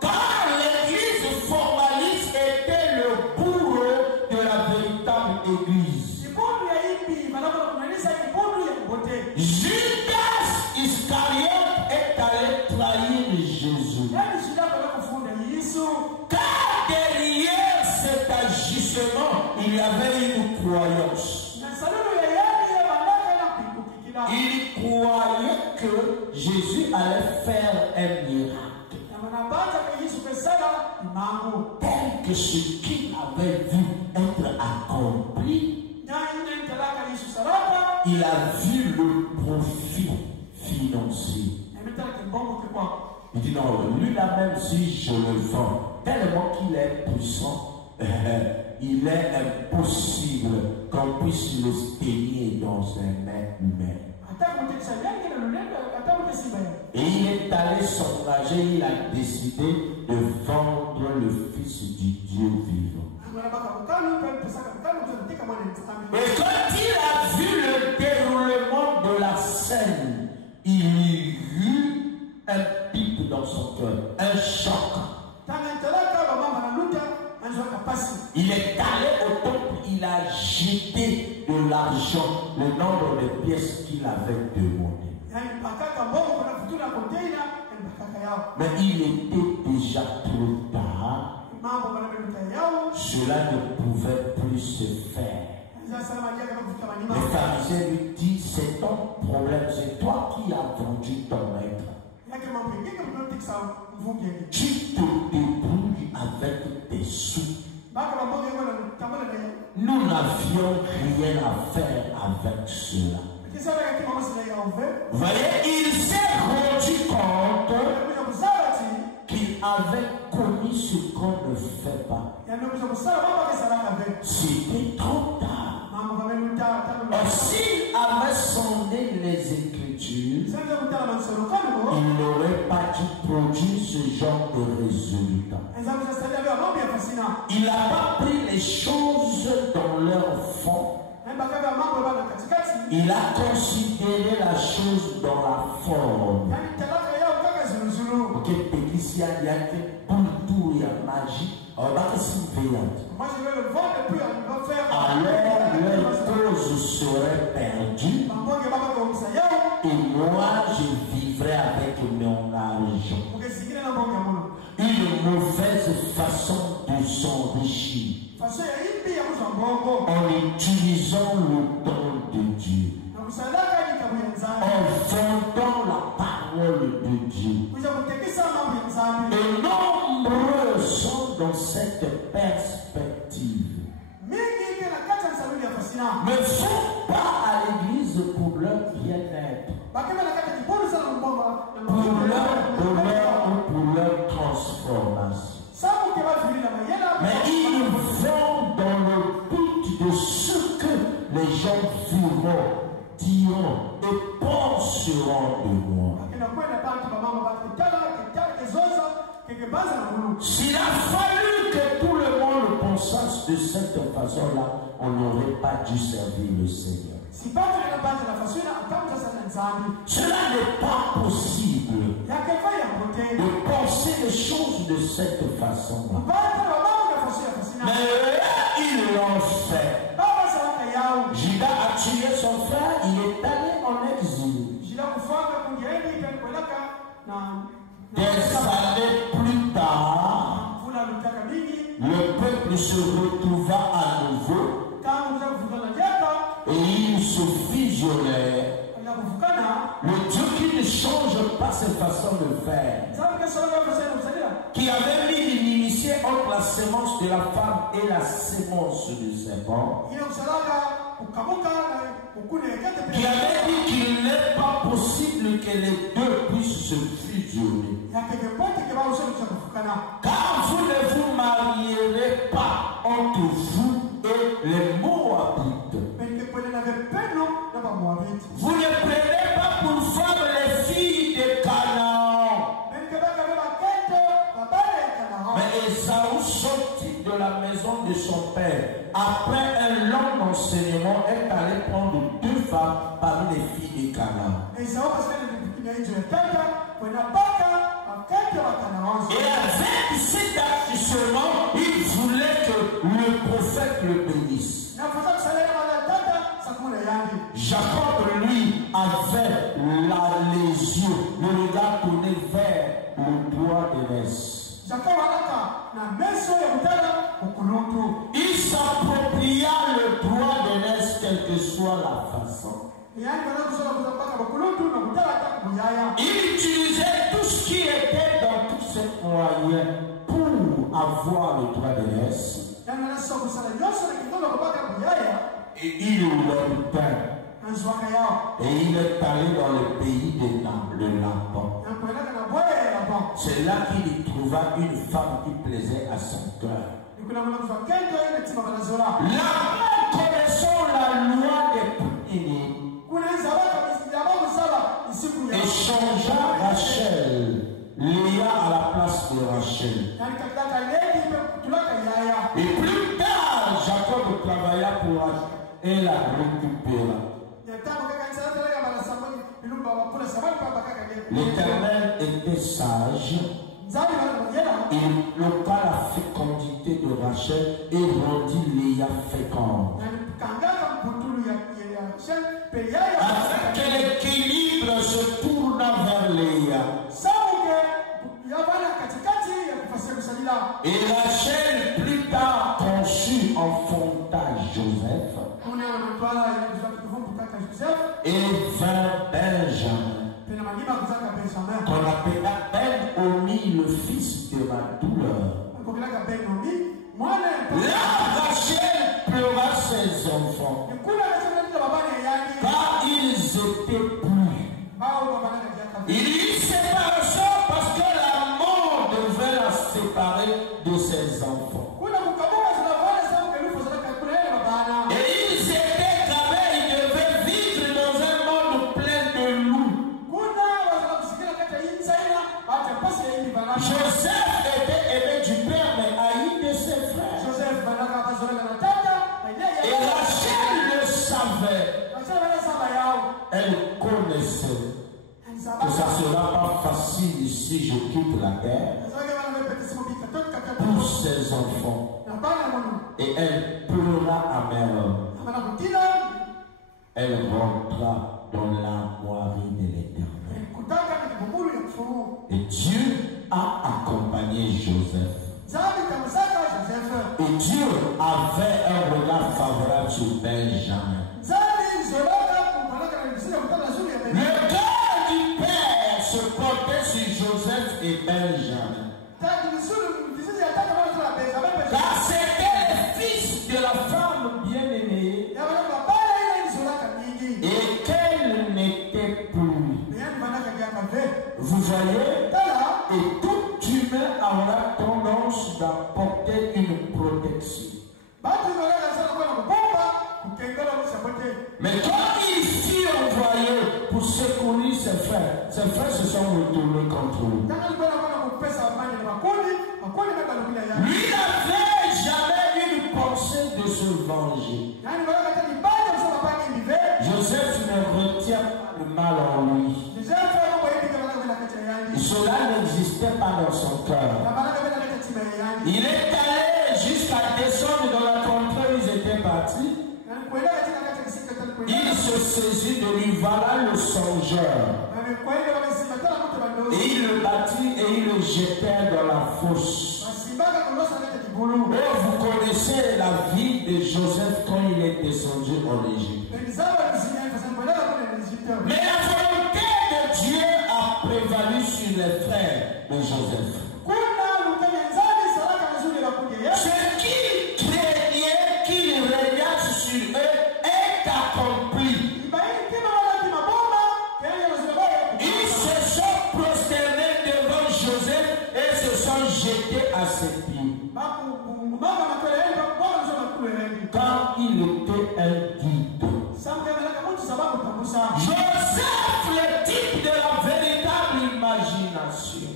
Car l'église formaliste était le bourreau de la véritable église. Judas Iscariote est allé trahir Jésus. Car derrière cet agissement, il y avait une croyance. Il croyait que Jésus allait faire un miracle. Tel que ce qu'il avait vu être accompli, il a vu le profit financier. Il dit non, lui-là même si je le vends, tellement qu'il est puissant, il est impossible qu'on puisse le saigner dans un être humain. Et il est allé s'engager, il a décidé de vendre le Fils du Dieu vivant. Et quand il a vu le déroulement de la scène, il y eut un pic dans son cœur, un choc. Il est allé au temple, il a jeté de l'argent, le nombre de pièces qu'il avait demandé. Mais il était déjà trop tard. Cela ne pouvait plus se faire. Le pharisien lui dit, c'est ton problème, c'est toi qui as vendu ton maître. Tu te débrouilles avec tes sous. Nous n'avons n'avions rien à faire avec cela. Vous voyez, il s'est rendu compte qu'il avait commis ce qu'on ne fait pas. C'était trop tard. S'il avait sondé les Écritures, il n'aurait pas dû produire ce genre de résultat. Il n'a pas pris les choses dans leur fond. Il a considéré la chose dans la forme. Ok, Pékissia, il y a pour tout, il y a magie. Alors, leur cause serait perdue. Et moi, je vivrai avec mon argent. Une mauvaise façon de s'enrichir en utilisant le don de Dieu, en vendant la parole de Dieu. Et nombreux sont dans cette perspective. Ne vont pas à l'église pour leur bien-être, pour leur bonheur ou pour leur transformation. Mais ils vont dans le but de ce que les gens verront, diront et penseront de moi. S'il a fallu que tout le monde pensasse de cette façon-là, on n'aurait pas dû servir le Seigneur. Cela n'est pas possible de penser les choses de cette façon-là. Mais ils l'ont fait. Judas a tué son frère, il est allé en exil. Des années plus tard, le peuple se retrouva à nouveau et ils se fusionnèrent. Le Dieu qui ne change pas ses façons de faire, qui avait mis l'inimitié entre la sémence de la femme et la sémence du serpent, qui avait dit qu'il n'est pas possible que les deux puissent se fusionner. Car vous ne vous marierez pas entre vous et les Moabites. Vous ne prenez pas pour femme les filles de Canaan. Mais Ésaü sortit de la maison de son père. Après un long enseignement, est allé prendre deux femmes parmi les filles de Canaan. Et avec cet agissement, il voulait que le prophète le bénisse. Jacob, lui, avait les yeux, le regard tourné vers le bois de l'Est. Il s'appropria le droit de l'Est, quelle que soit la façon. Il utilisait tout ce qui était dans tous ces moyens pour avoir le droit de l'Est. Et il l'obtint. Et il est allé dans le pays de Laban. C'est là qu'il trouva une femme qui plaisait à son cœur. Laban, connaissant la loi des premiers-nés, échangea Rachel, Léa à la place de Rachel. Et plus tard, Jacob travailla pour Rachel et la récupéra. L'Éternel était sage. Il bloqua la fécondité de Rachel et rendit Léa féconde. Afin que l'équilibre se tourna vers Léa. Et Rachel plus tard conçut, enfanta Joseph. Et vint Benjamin, qu'on appela Ben-Oni, le fils de ma douleur. Là, Rachel pleura ses Il y a une séparation parce que la mort devait la séparer de ses enfants. Et ils étaient gravés, ils devaient vivre dans un monde plein de loups. Joseph était aimé du père, mais haï de ses frères. Et Rachel le savait. Elle connaissait que ça ne sera pas facile si je quitte la guerre pour ses enfants. Et elle pleura amèrement. Elle rentra dans l'armoirie de l'Éternel. Et Dieu a accompagné Joseph. Et Dieu avait un regard favorable sur Benjamin. Le cœur du père se portait sur Joseph et Benjamin. Car c'était le fils de la femme bien-aimée et qu'elle n'était plus. Vous voyez, et tout humain aura tendance d'apporter une protection. Mais quand il fut envoyé pour secourir ses frères se sont retournés contre lui. Lui n'avait jamais eu une pensée de se venger. Joseph ne retient pas le mal en lui. Cela n'existait pas dans son cœur. Il est allé jusqu'à descendre dans la contrée où ils étaient partis. Il se saisit de lui, voilà le songeur. Et il le battit et il le jetait dans la fosse. Oh, vous connaissez la vie de Joseph quand il est descendu en Égypte. Mais la volonté de Dieu a prévalu sur les frères de Joseph. Ce qui craignait qu'il régnasse sur eux est accompli. Ils se sont prosternés devant Joseph et se sont jetés à ses pieds. Quand il était un guide. Joseph, le type de la véritable imagination,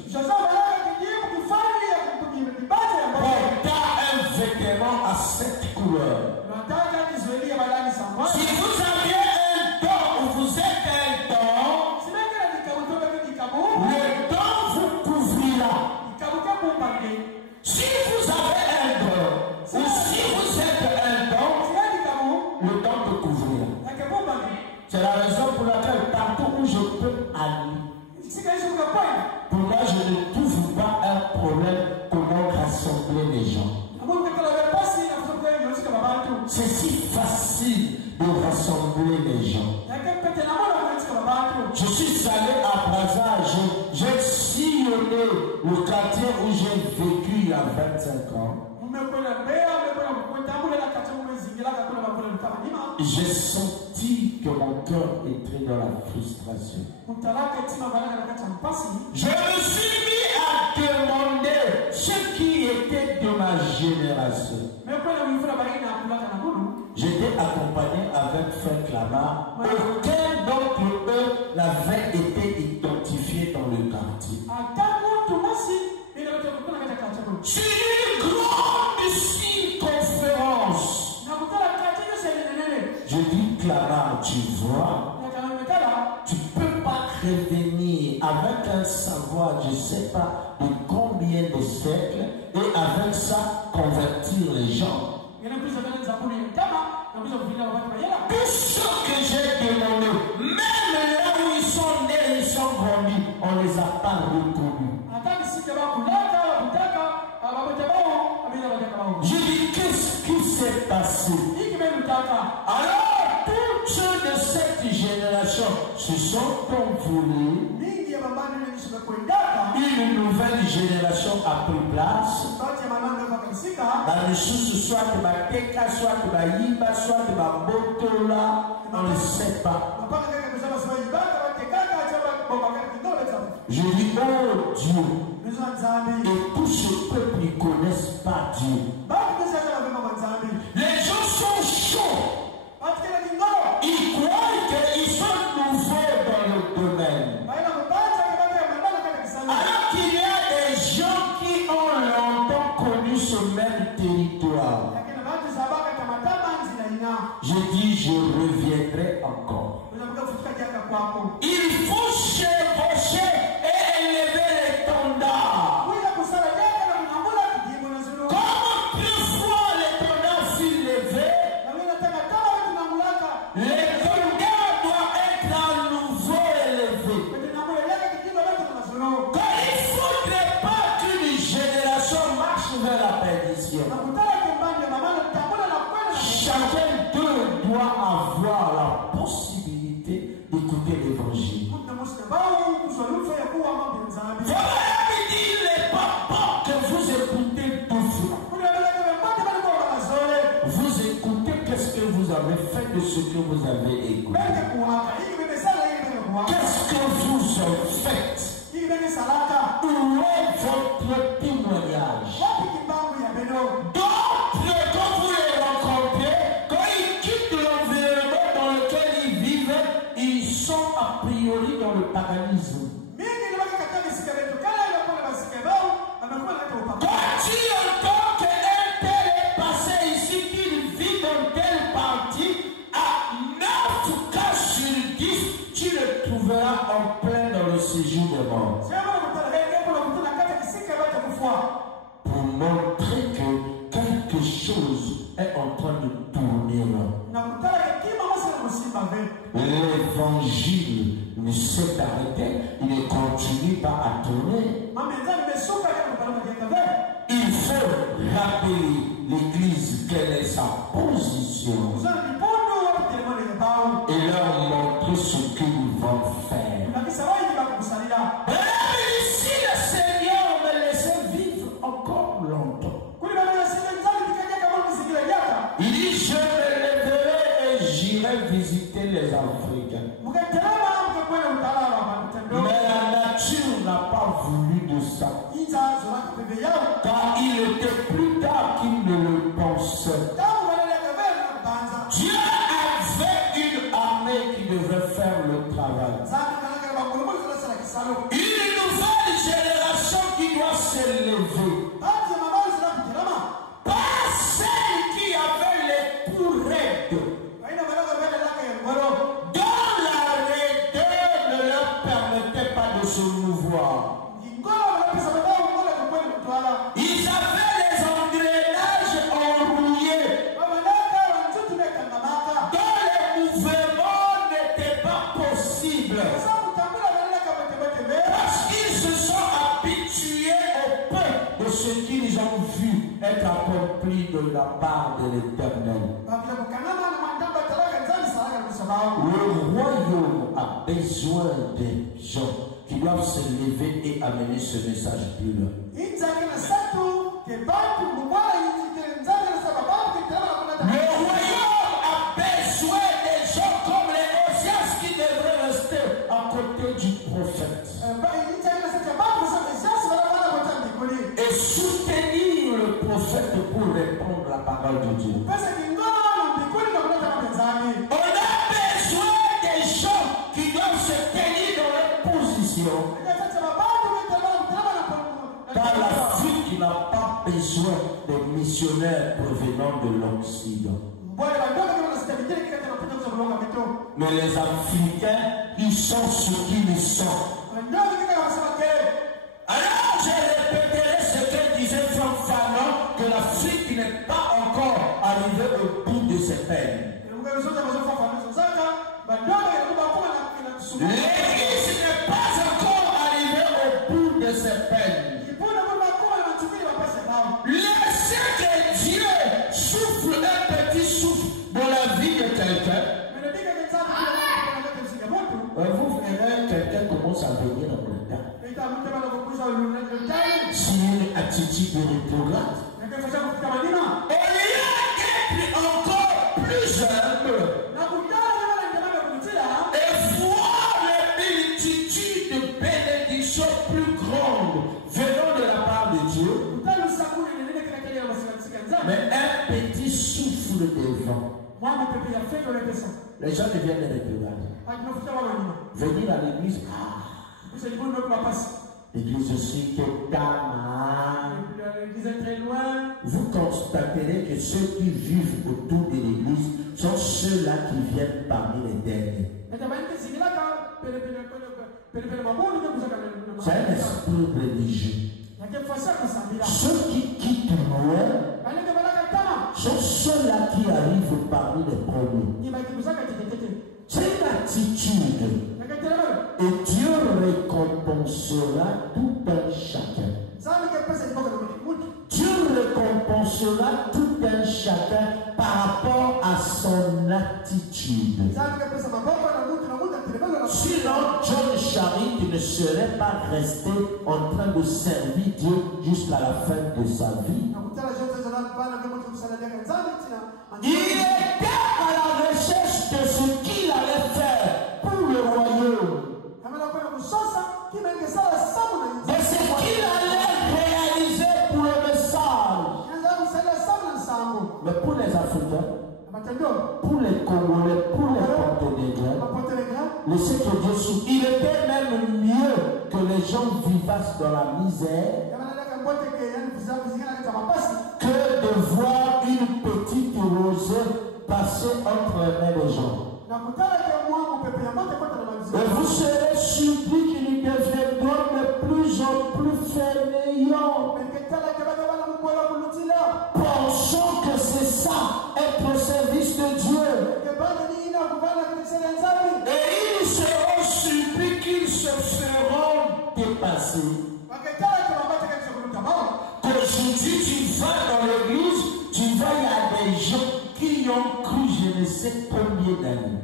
porta un vêtement à 7 couleurs. Si vous aviez un don ou vous êtes un don, le don vous couvrira. Si vous avez un don ou si vous êtes un don, le don te couvrira. C'est la raison pour laquelle partout où je peux aller, pour moi je ne trouve pas un problème comment rassembler les gens. C'est si facile de rassembler les gens. Je suis allé à Brazzaville, j'ai sillonné le quartier où j'ai vécu il y a 25 ans. J'ai senti que mon cœur était dans la frustration. Je me suis mis à demander ce qui était de ma génération. J'étais accompagné avec Frère Clamart. Aucun d'entre eux n'avait été identifié dans le quartier. Sur une grande circonférence, je dis Clamart, tu vois, tu ne peux pas revenir avec un savoir, je ne sais pas de combien de siècles, et avec ça convertir les gens. Tout ce que j'ai demandé, même là où ils sont nés, ils sont grandis, on ne les a pas reconnus. Je dis, qu'est-ce qui s'est passé? Alors, tous ceux de cette génération se sont envolés. Une nouvelle génération a pris place. Dans les choses, soit de ma teka, soit de ma yiba, soit de ma botola, on ne sait pas. Je dis, oh Dieu. Et tout ce peuple ne connaissent pas Dieu. Les gens sont chauds. Ils croient qu'ils sont nouveaux dans le domaine. Alors qu'il y a des gens qui ont longtemps connu ce même territoire. Je dis, je reviendrai encore. Il faut chevaucher et élever l'étendard. Comme plus fois l'étendard fut levé, l'étendard doit être à nouveau élevé. Car il ne faudrait pas qu'une génération marche vers la perdition. Chacun d'eux doit avoir la possibilité d'écouter l'évangile. Voilà, il n'est pas bon que vous écoutez tout cela. Vous écoutez qu'est-ce que vous avez fait de ce que vous avez écouté. Qu'est-ce que vous avez fait? Où est votre témoignage? D'autres, quand vous les rencontrez, quand ils quittent l'environnement dans lequel ils vivent, ils sont a priori dans le paganisme. Quand tu entends qu'un tel est passé ici, qu'il vit dans telle partie, à 9 cas sur 10, tu le trouveras en plein dans le séjour des morts. Pour montrer que quelque chose est en train de tourner là. L'évangile ne s'est arrêté, il ne continue pas à tourner. Il faut rappeler l'Église quelle est sa position et leur montrer ce qu'ils vont faire. Et si le Seigneur me laissait vivre encore longtemps, il dit, je me lèverai et j'irai visiter les Africains. Mais la nature n'a pas voulu de ça. Car il était plus tard qu'il ne le pensait. Dieu avait une armée qui devait faire le travail. Une nouvelle génération qui doit s'élever. Pas celle qui avait les coups raides. Dont la raideur ne leur permettait pas de se mouvoir. Ils avaient les engrenages enrouillés. Dont les mouvements n'étaient pas possibles. Parce qu'ils se sont habitués au peu de ce qu'ils ont vu être accompli de la part de l'Éternel. Le royaume a besoin des gens qui doivent se lever et amener ce message plus loin. Le royaume a besoin des gens comme les Osias qui devraient rester à côté du prophète et soutenir le prophète pour répondre à la parole de Dieu. On a besoin des gens qui doivent se tenir dans leur position. Car l'Afrique n'a pas besoin de missionnaires provenant de l'Occident. Mais les Africains, ils sont ce qu'ils sont. Alors je répéterai ce que disait Franck Fanon, que l'Afrique n'est pas encore arrivée au bout de ses peines. L'Église n'est pas encore arrivée au bout de ses peines. Laissez que Dieu souffle un petit souffle dans la vie de quelqu'un. Vous verrez quelqu'un commence à venir en retard. C'est une attitude rétrograde. Au lieu d'être encore plus humble et voir les multitudes de bénédictions Les gens ne viennent de regarder. Venir à l'église, l'église aussi que Tama. Vous constaterez que ceux qui vivent autour de l'église sont ceux-là qui viennent parmi les derniers. C'est un esprit religieux. Ceux qui quittent loin sont ceux-là qui arrivent parmi les premiers. C'est une attitude. Et Dieu récompensera tout un chacun. Dieu récompensera tout un chacun par rapport à son attitude. Sinon, John Charit ne serait pas resté en train de servir Dieu jusqu'à la fin de sa vie. Il était à la recherche de ce qu'il allait faire pour le royaume. De ce qu'il allait réaliser pour le message. Mais pour les Africains, pour les Congolais, pour les Portugais, le Seigneur Dieu, il était même mieux que les gens vivassent dans la misère que de voir une petite rosée passer entre les mains des gens. Et vous serez surpris qu'ils deviendront de plus en plus fainéants. Pensons que c'est ça, être au service de Dieu. Et ils seront surpris qu'ils se feront dépasser. Qu'aujourd'hui tu vas dans l'église, tu vas, il y a des gens qui ont cru je ne sais combien d'années.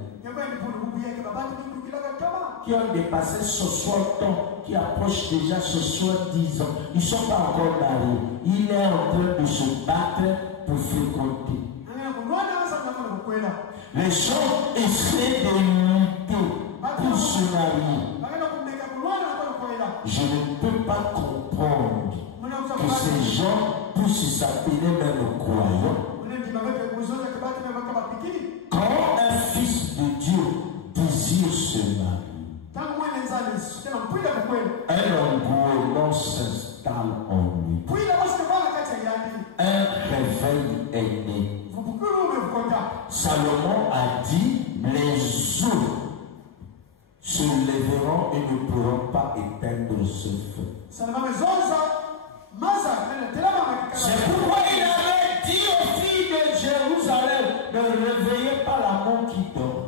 Qui ont dépassé 60 ans, qui approchent déjà 70 ans. Ils ne sont pas encore mariés. Il est en train de se battre pour fréquenter. Les gens essaient de lutter pour se marier. Je ne peux pas comprendre que ces gens puissent s'appeler même croyants. Quand un fils de Dieu désire se marier, un engouement s'installe en lui. Un réveil est né. Salomon a dit, les eaux se lèveront et ne pourront pas éteindre ce feu. C'est pourquoi il avait dit aux filles de Jérusalem, ne réveillez pas l'amour qui dort.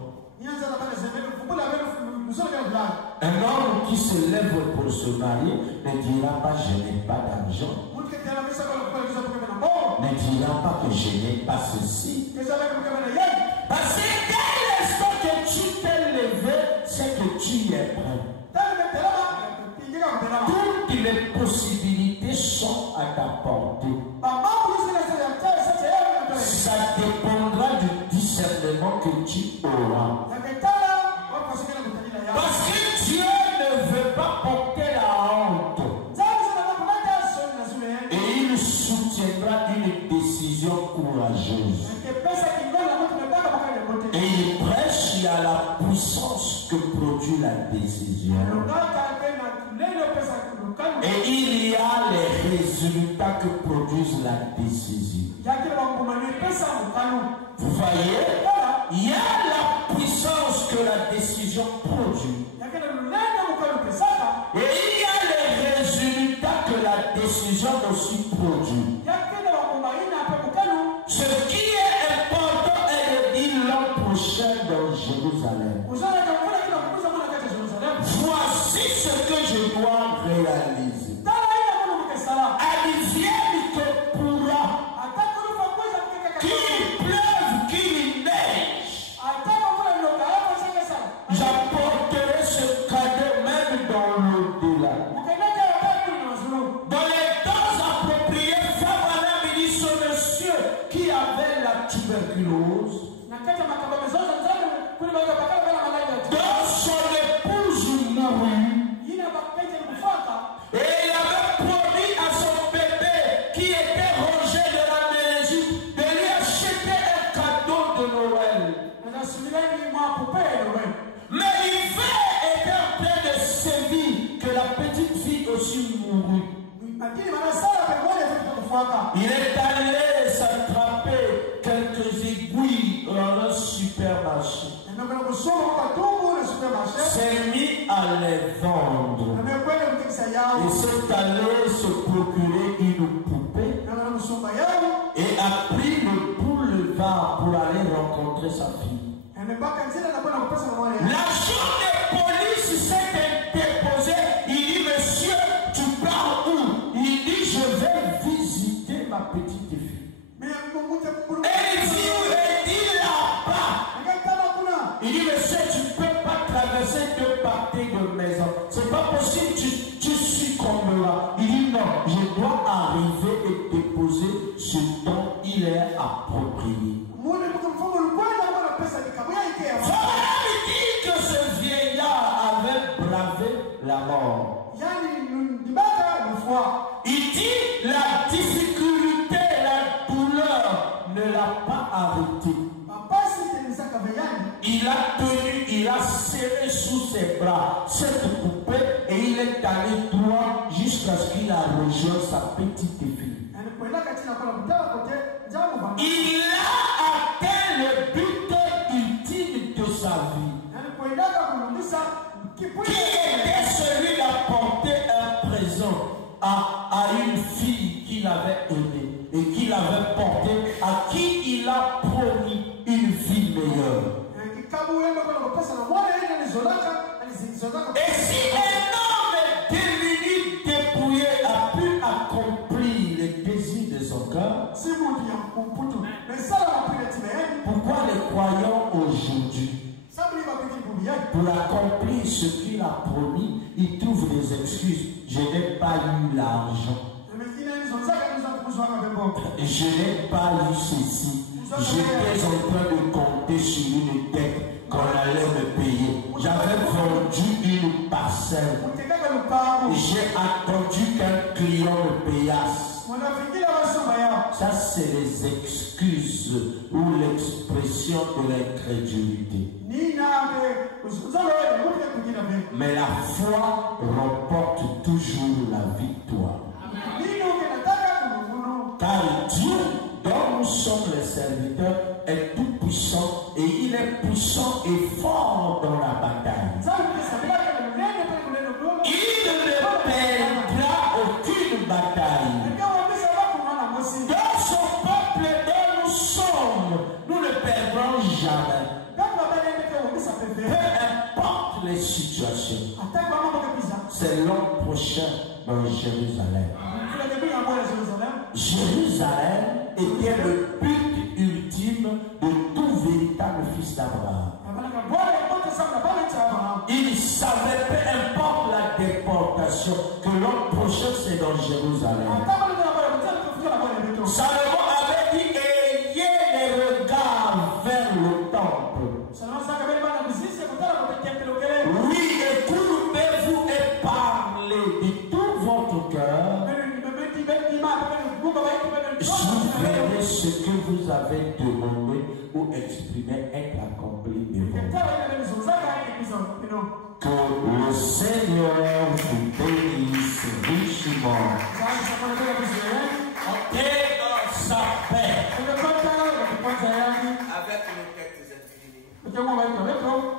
Un homme qui se lève pour se marier ne dira pas je n'ai pas d'argent. Ne dira pas que je n'ai pas ceci. Parce que dès l'instant que tu t'es levé, c'est que tu es prêt. Toutes les possibilités sont à ta portée. Ça dépendra du discernement que tu auras. Parce que Dieu ne veut pas porter la honte. Et il soutiendra une décision courageuse. Et il prêche à la puissance que produit la décision. Et il y a les résultats que produisent la décision. Vous voyez, il y a la puissance que la décision produit. Et il y a les résultats que la décision aussi produit. Ce qui est important est de dire l'an prochain dans Jérusalem. Voici ce que je dois réaliser. Advienne que pourra, qu'il pleuve, qu'il neige, j'apporterai ce cadeau même dans l'au-delà. Dans les temps appropriés, Fabana dit son monsieur qui avait la tuberculose, dans son épouse mourut. Et il avait promis à son bébé qui était rongé de la maladie de lui acheter un cadeau de Noël. aussi mouru. Il est allé s'attraper quelques aiguilles dans un supermarché. S'est mis à les vendre. Il s'est allé se procurer une poupée et a pris le boulevard pour aller rencontrer sa fille. L'agent de police s'est déposé. Il dit, monsieur, tu pars où? Il dit, je vais visiter ma petite fille. Et il dit là-bas. Il dit, monsieur, tu ne peux pas traverser deux parties de maison. C'est pas possible, tu succomberas. Il dit, non, je dois arriver et déposer ce dont il est approprié. Il dit que ce vieillard avait bravé la mort. Il dit la difficulté, la douleur ne l'a pas arrêté. Il a tenu, il a serré sous ses bras cette poupée et il est allé droit jusqu'à ce qu'il a rejoint sa petite fille. Il a atteint le but ultime de sa vie, qui était celui d'apporter un présent à une fille qu'il avait aimée et qu'il avait portée, à qui il a promis une vie meilleure. Et si un homme démuni, dépouillé, a pu accomplir les désirs de son cœur, pourquoi les croyants aujourd'hui, pour accomplir ce qu'il a promis, il trouve des excuses? Je n'ai pas eu l'argent. Je n'ai pas eu ceci. J'étais en train de compter sur une dette qu'on allait me payer. J'avais vendu une parcelle. J'ai attendu qu'un client me payasse. Ça, c'est les excuses ou l'expression de l'incrédulité. Mais la foi remporte toujours la victoire. Car Dieu, dont nous sommes les serviteurs, est tout puissant et il est puissant et fort dans la bataille. Il ne perdra aucune bataille. Dans son peuple dont nous sommes, nous ne perdrons jamais. Peu importe les situations. C'est l'an prochain dans Jérusalem. Jérusalem était le but ultime de tout véritable fils d'Abraham. Il savait, peu importe la déportation, que l'an prochain c'est dans Jérusalem. Salomon avait dit, ayez les regards vers le temple. Oui, et courbez-vous et parlez de tout votre cœur. Vous verrez ce que vous avez demandé ou exprimé être accompli devant vous. Que le Seigneur vous bénisse richement. Et dans sa paix. Avec nos têtes inclinées.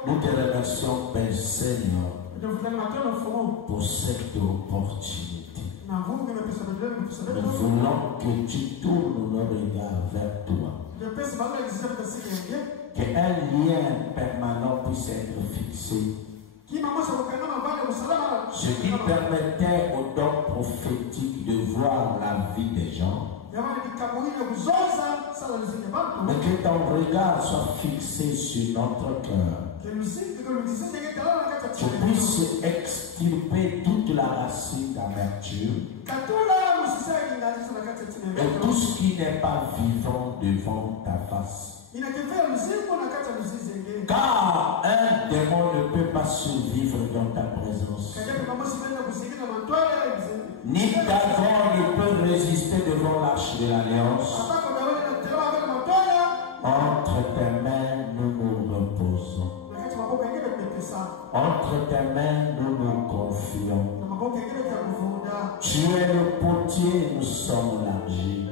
Nous te remercions, Père Seigneur, pour cette opportunité. Nous voulons que tu tournes nos regards vers toi. Qu'un lien permanent puisse être fixé. Ce qui permettait aux dons prophétiques de voir la vie des gens. Mais que ton regard soit fixé sur notre cœur. Tu puisses extirper toute la racine d'amertume et tout ce qui n'est pas vivant devant ta face. Car un démon ne peut pas survivre dans ta présence. Ni Dagon ne peut résister devant l'arche de l'alliance. Entre tes mains, nous nous reposons. Entre tes mains, nous nous confions. Tu es le potier, nous sommes l'argile.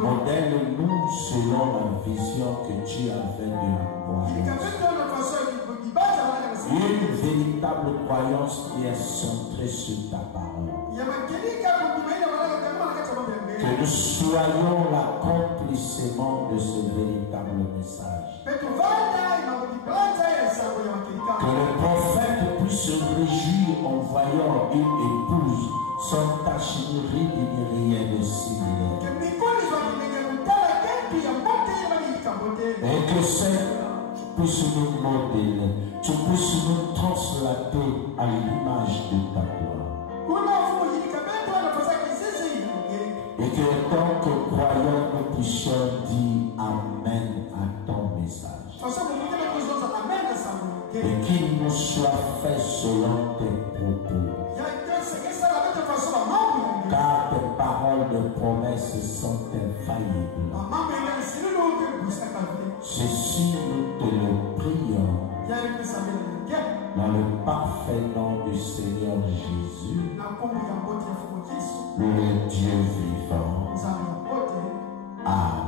Modèle-nous selon la vision que tu as faite de la croyance. Une véritable croyance qui est centrée sur ta parole. Que nous soyons l'accomplissement de ce véritable message. Que le prophète puisse se réjouir en voyant une épouse sans tache ni ride ni rien de similaire. Et que tu puisses nous modeler, tu puisses nous translater à l'image de ta gloire. Et que en tant que croyants, nous puissions dire Amen à ton message. Et qu'il nous soit fait selon tes propos. Car tes paroles de promesses sont infaillibles. Ceci nous te le prions. Dans le parfait nom du Seigneur Jésus, le Dieu vivant. Amen.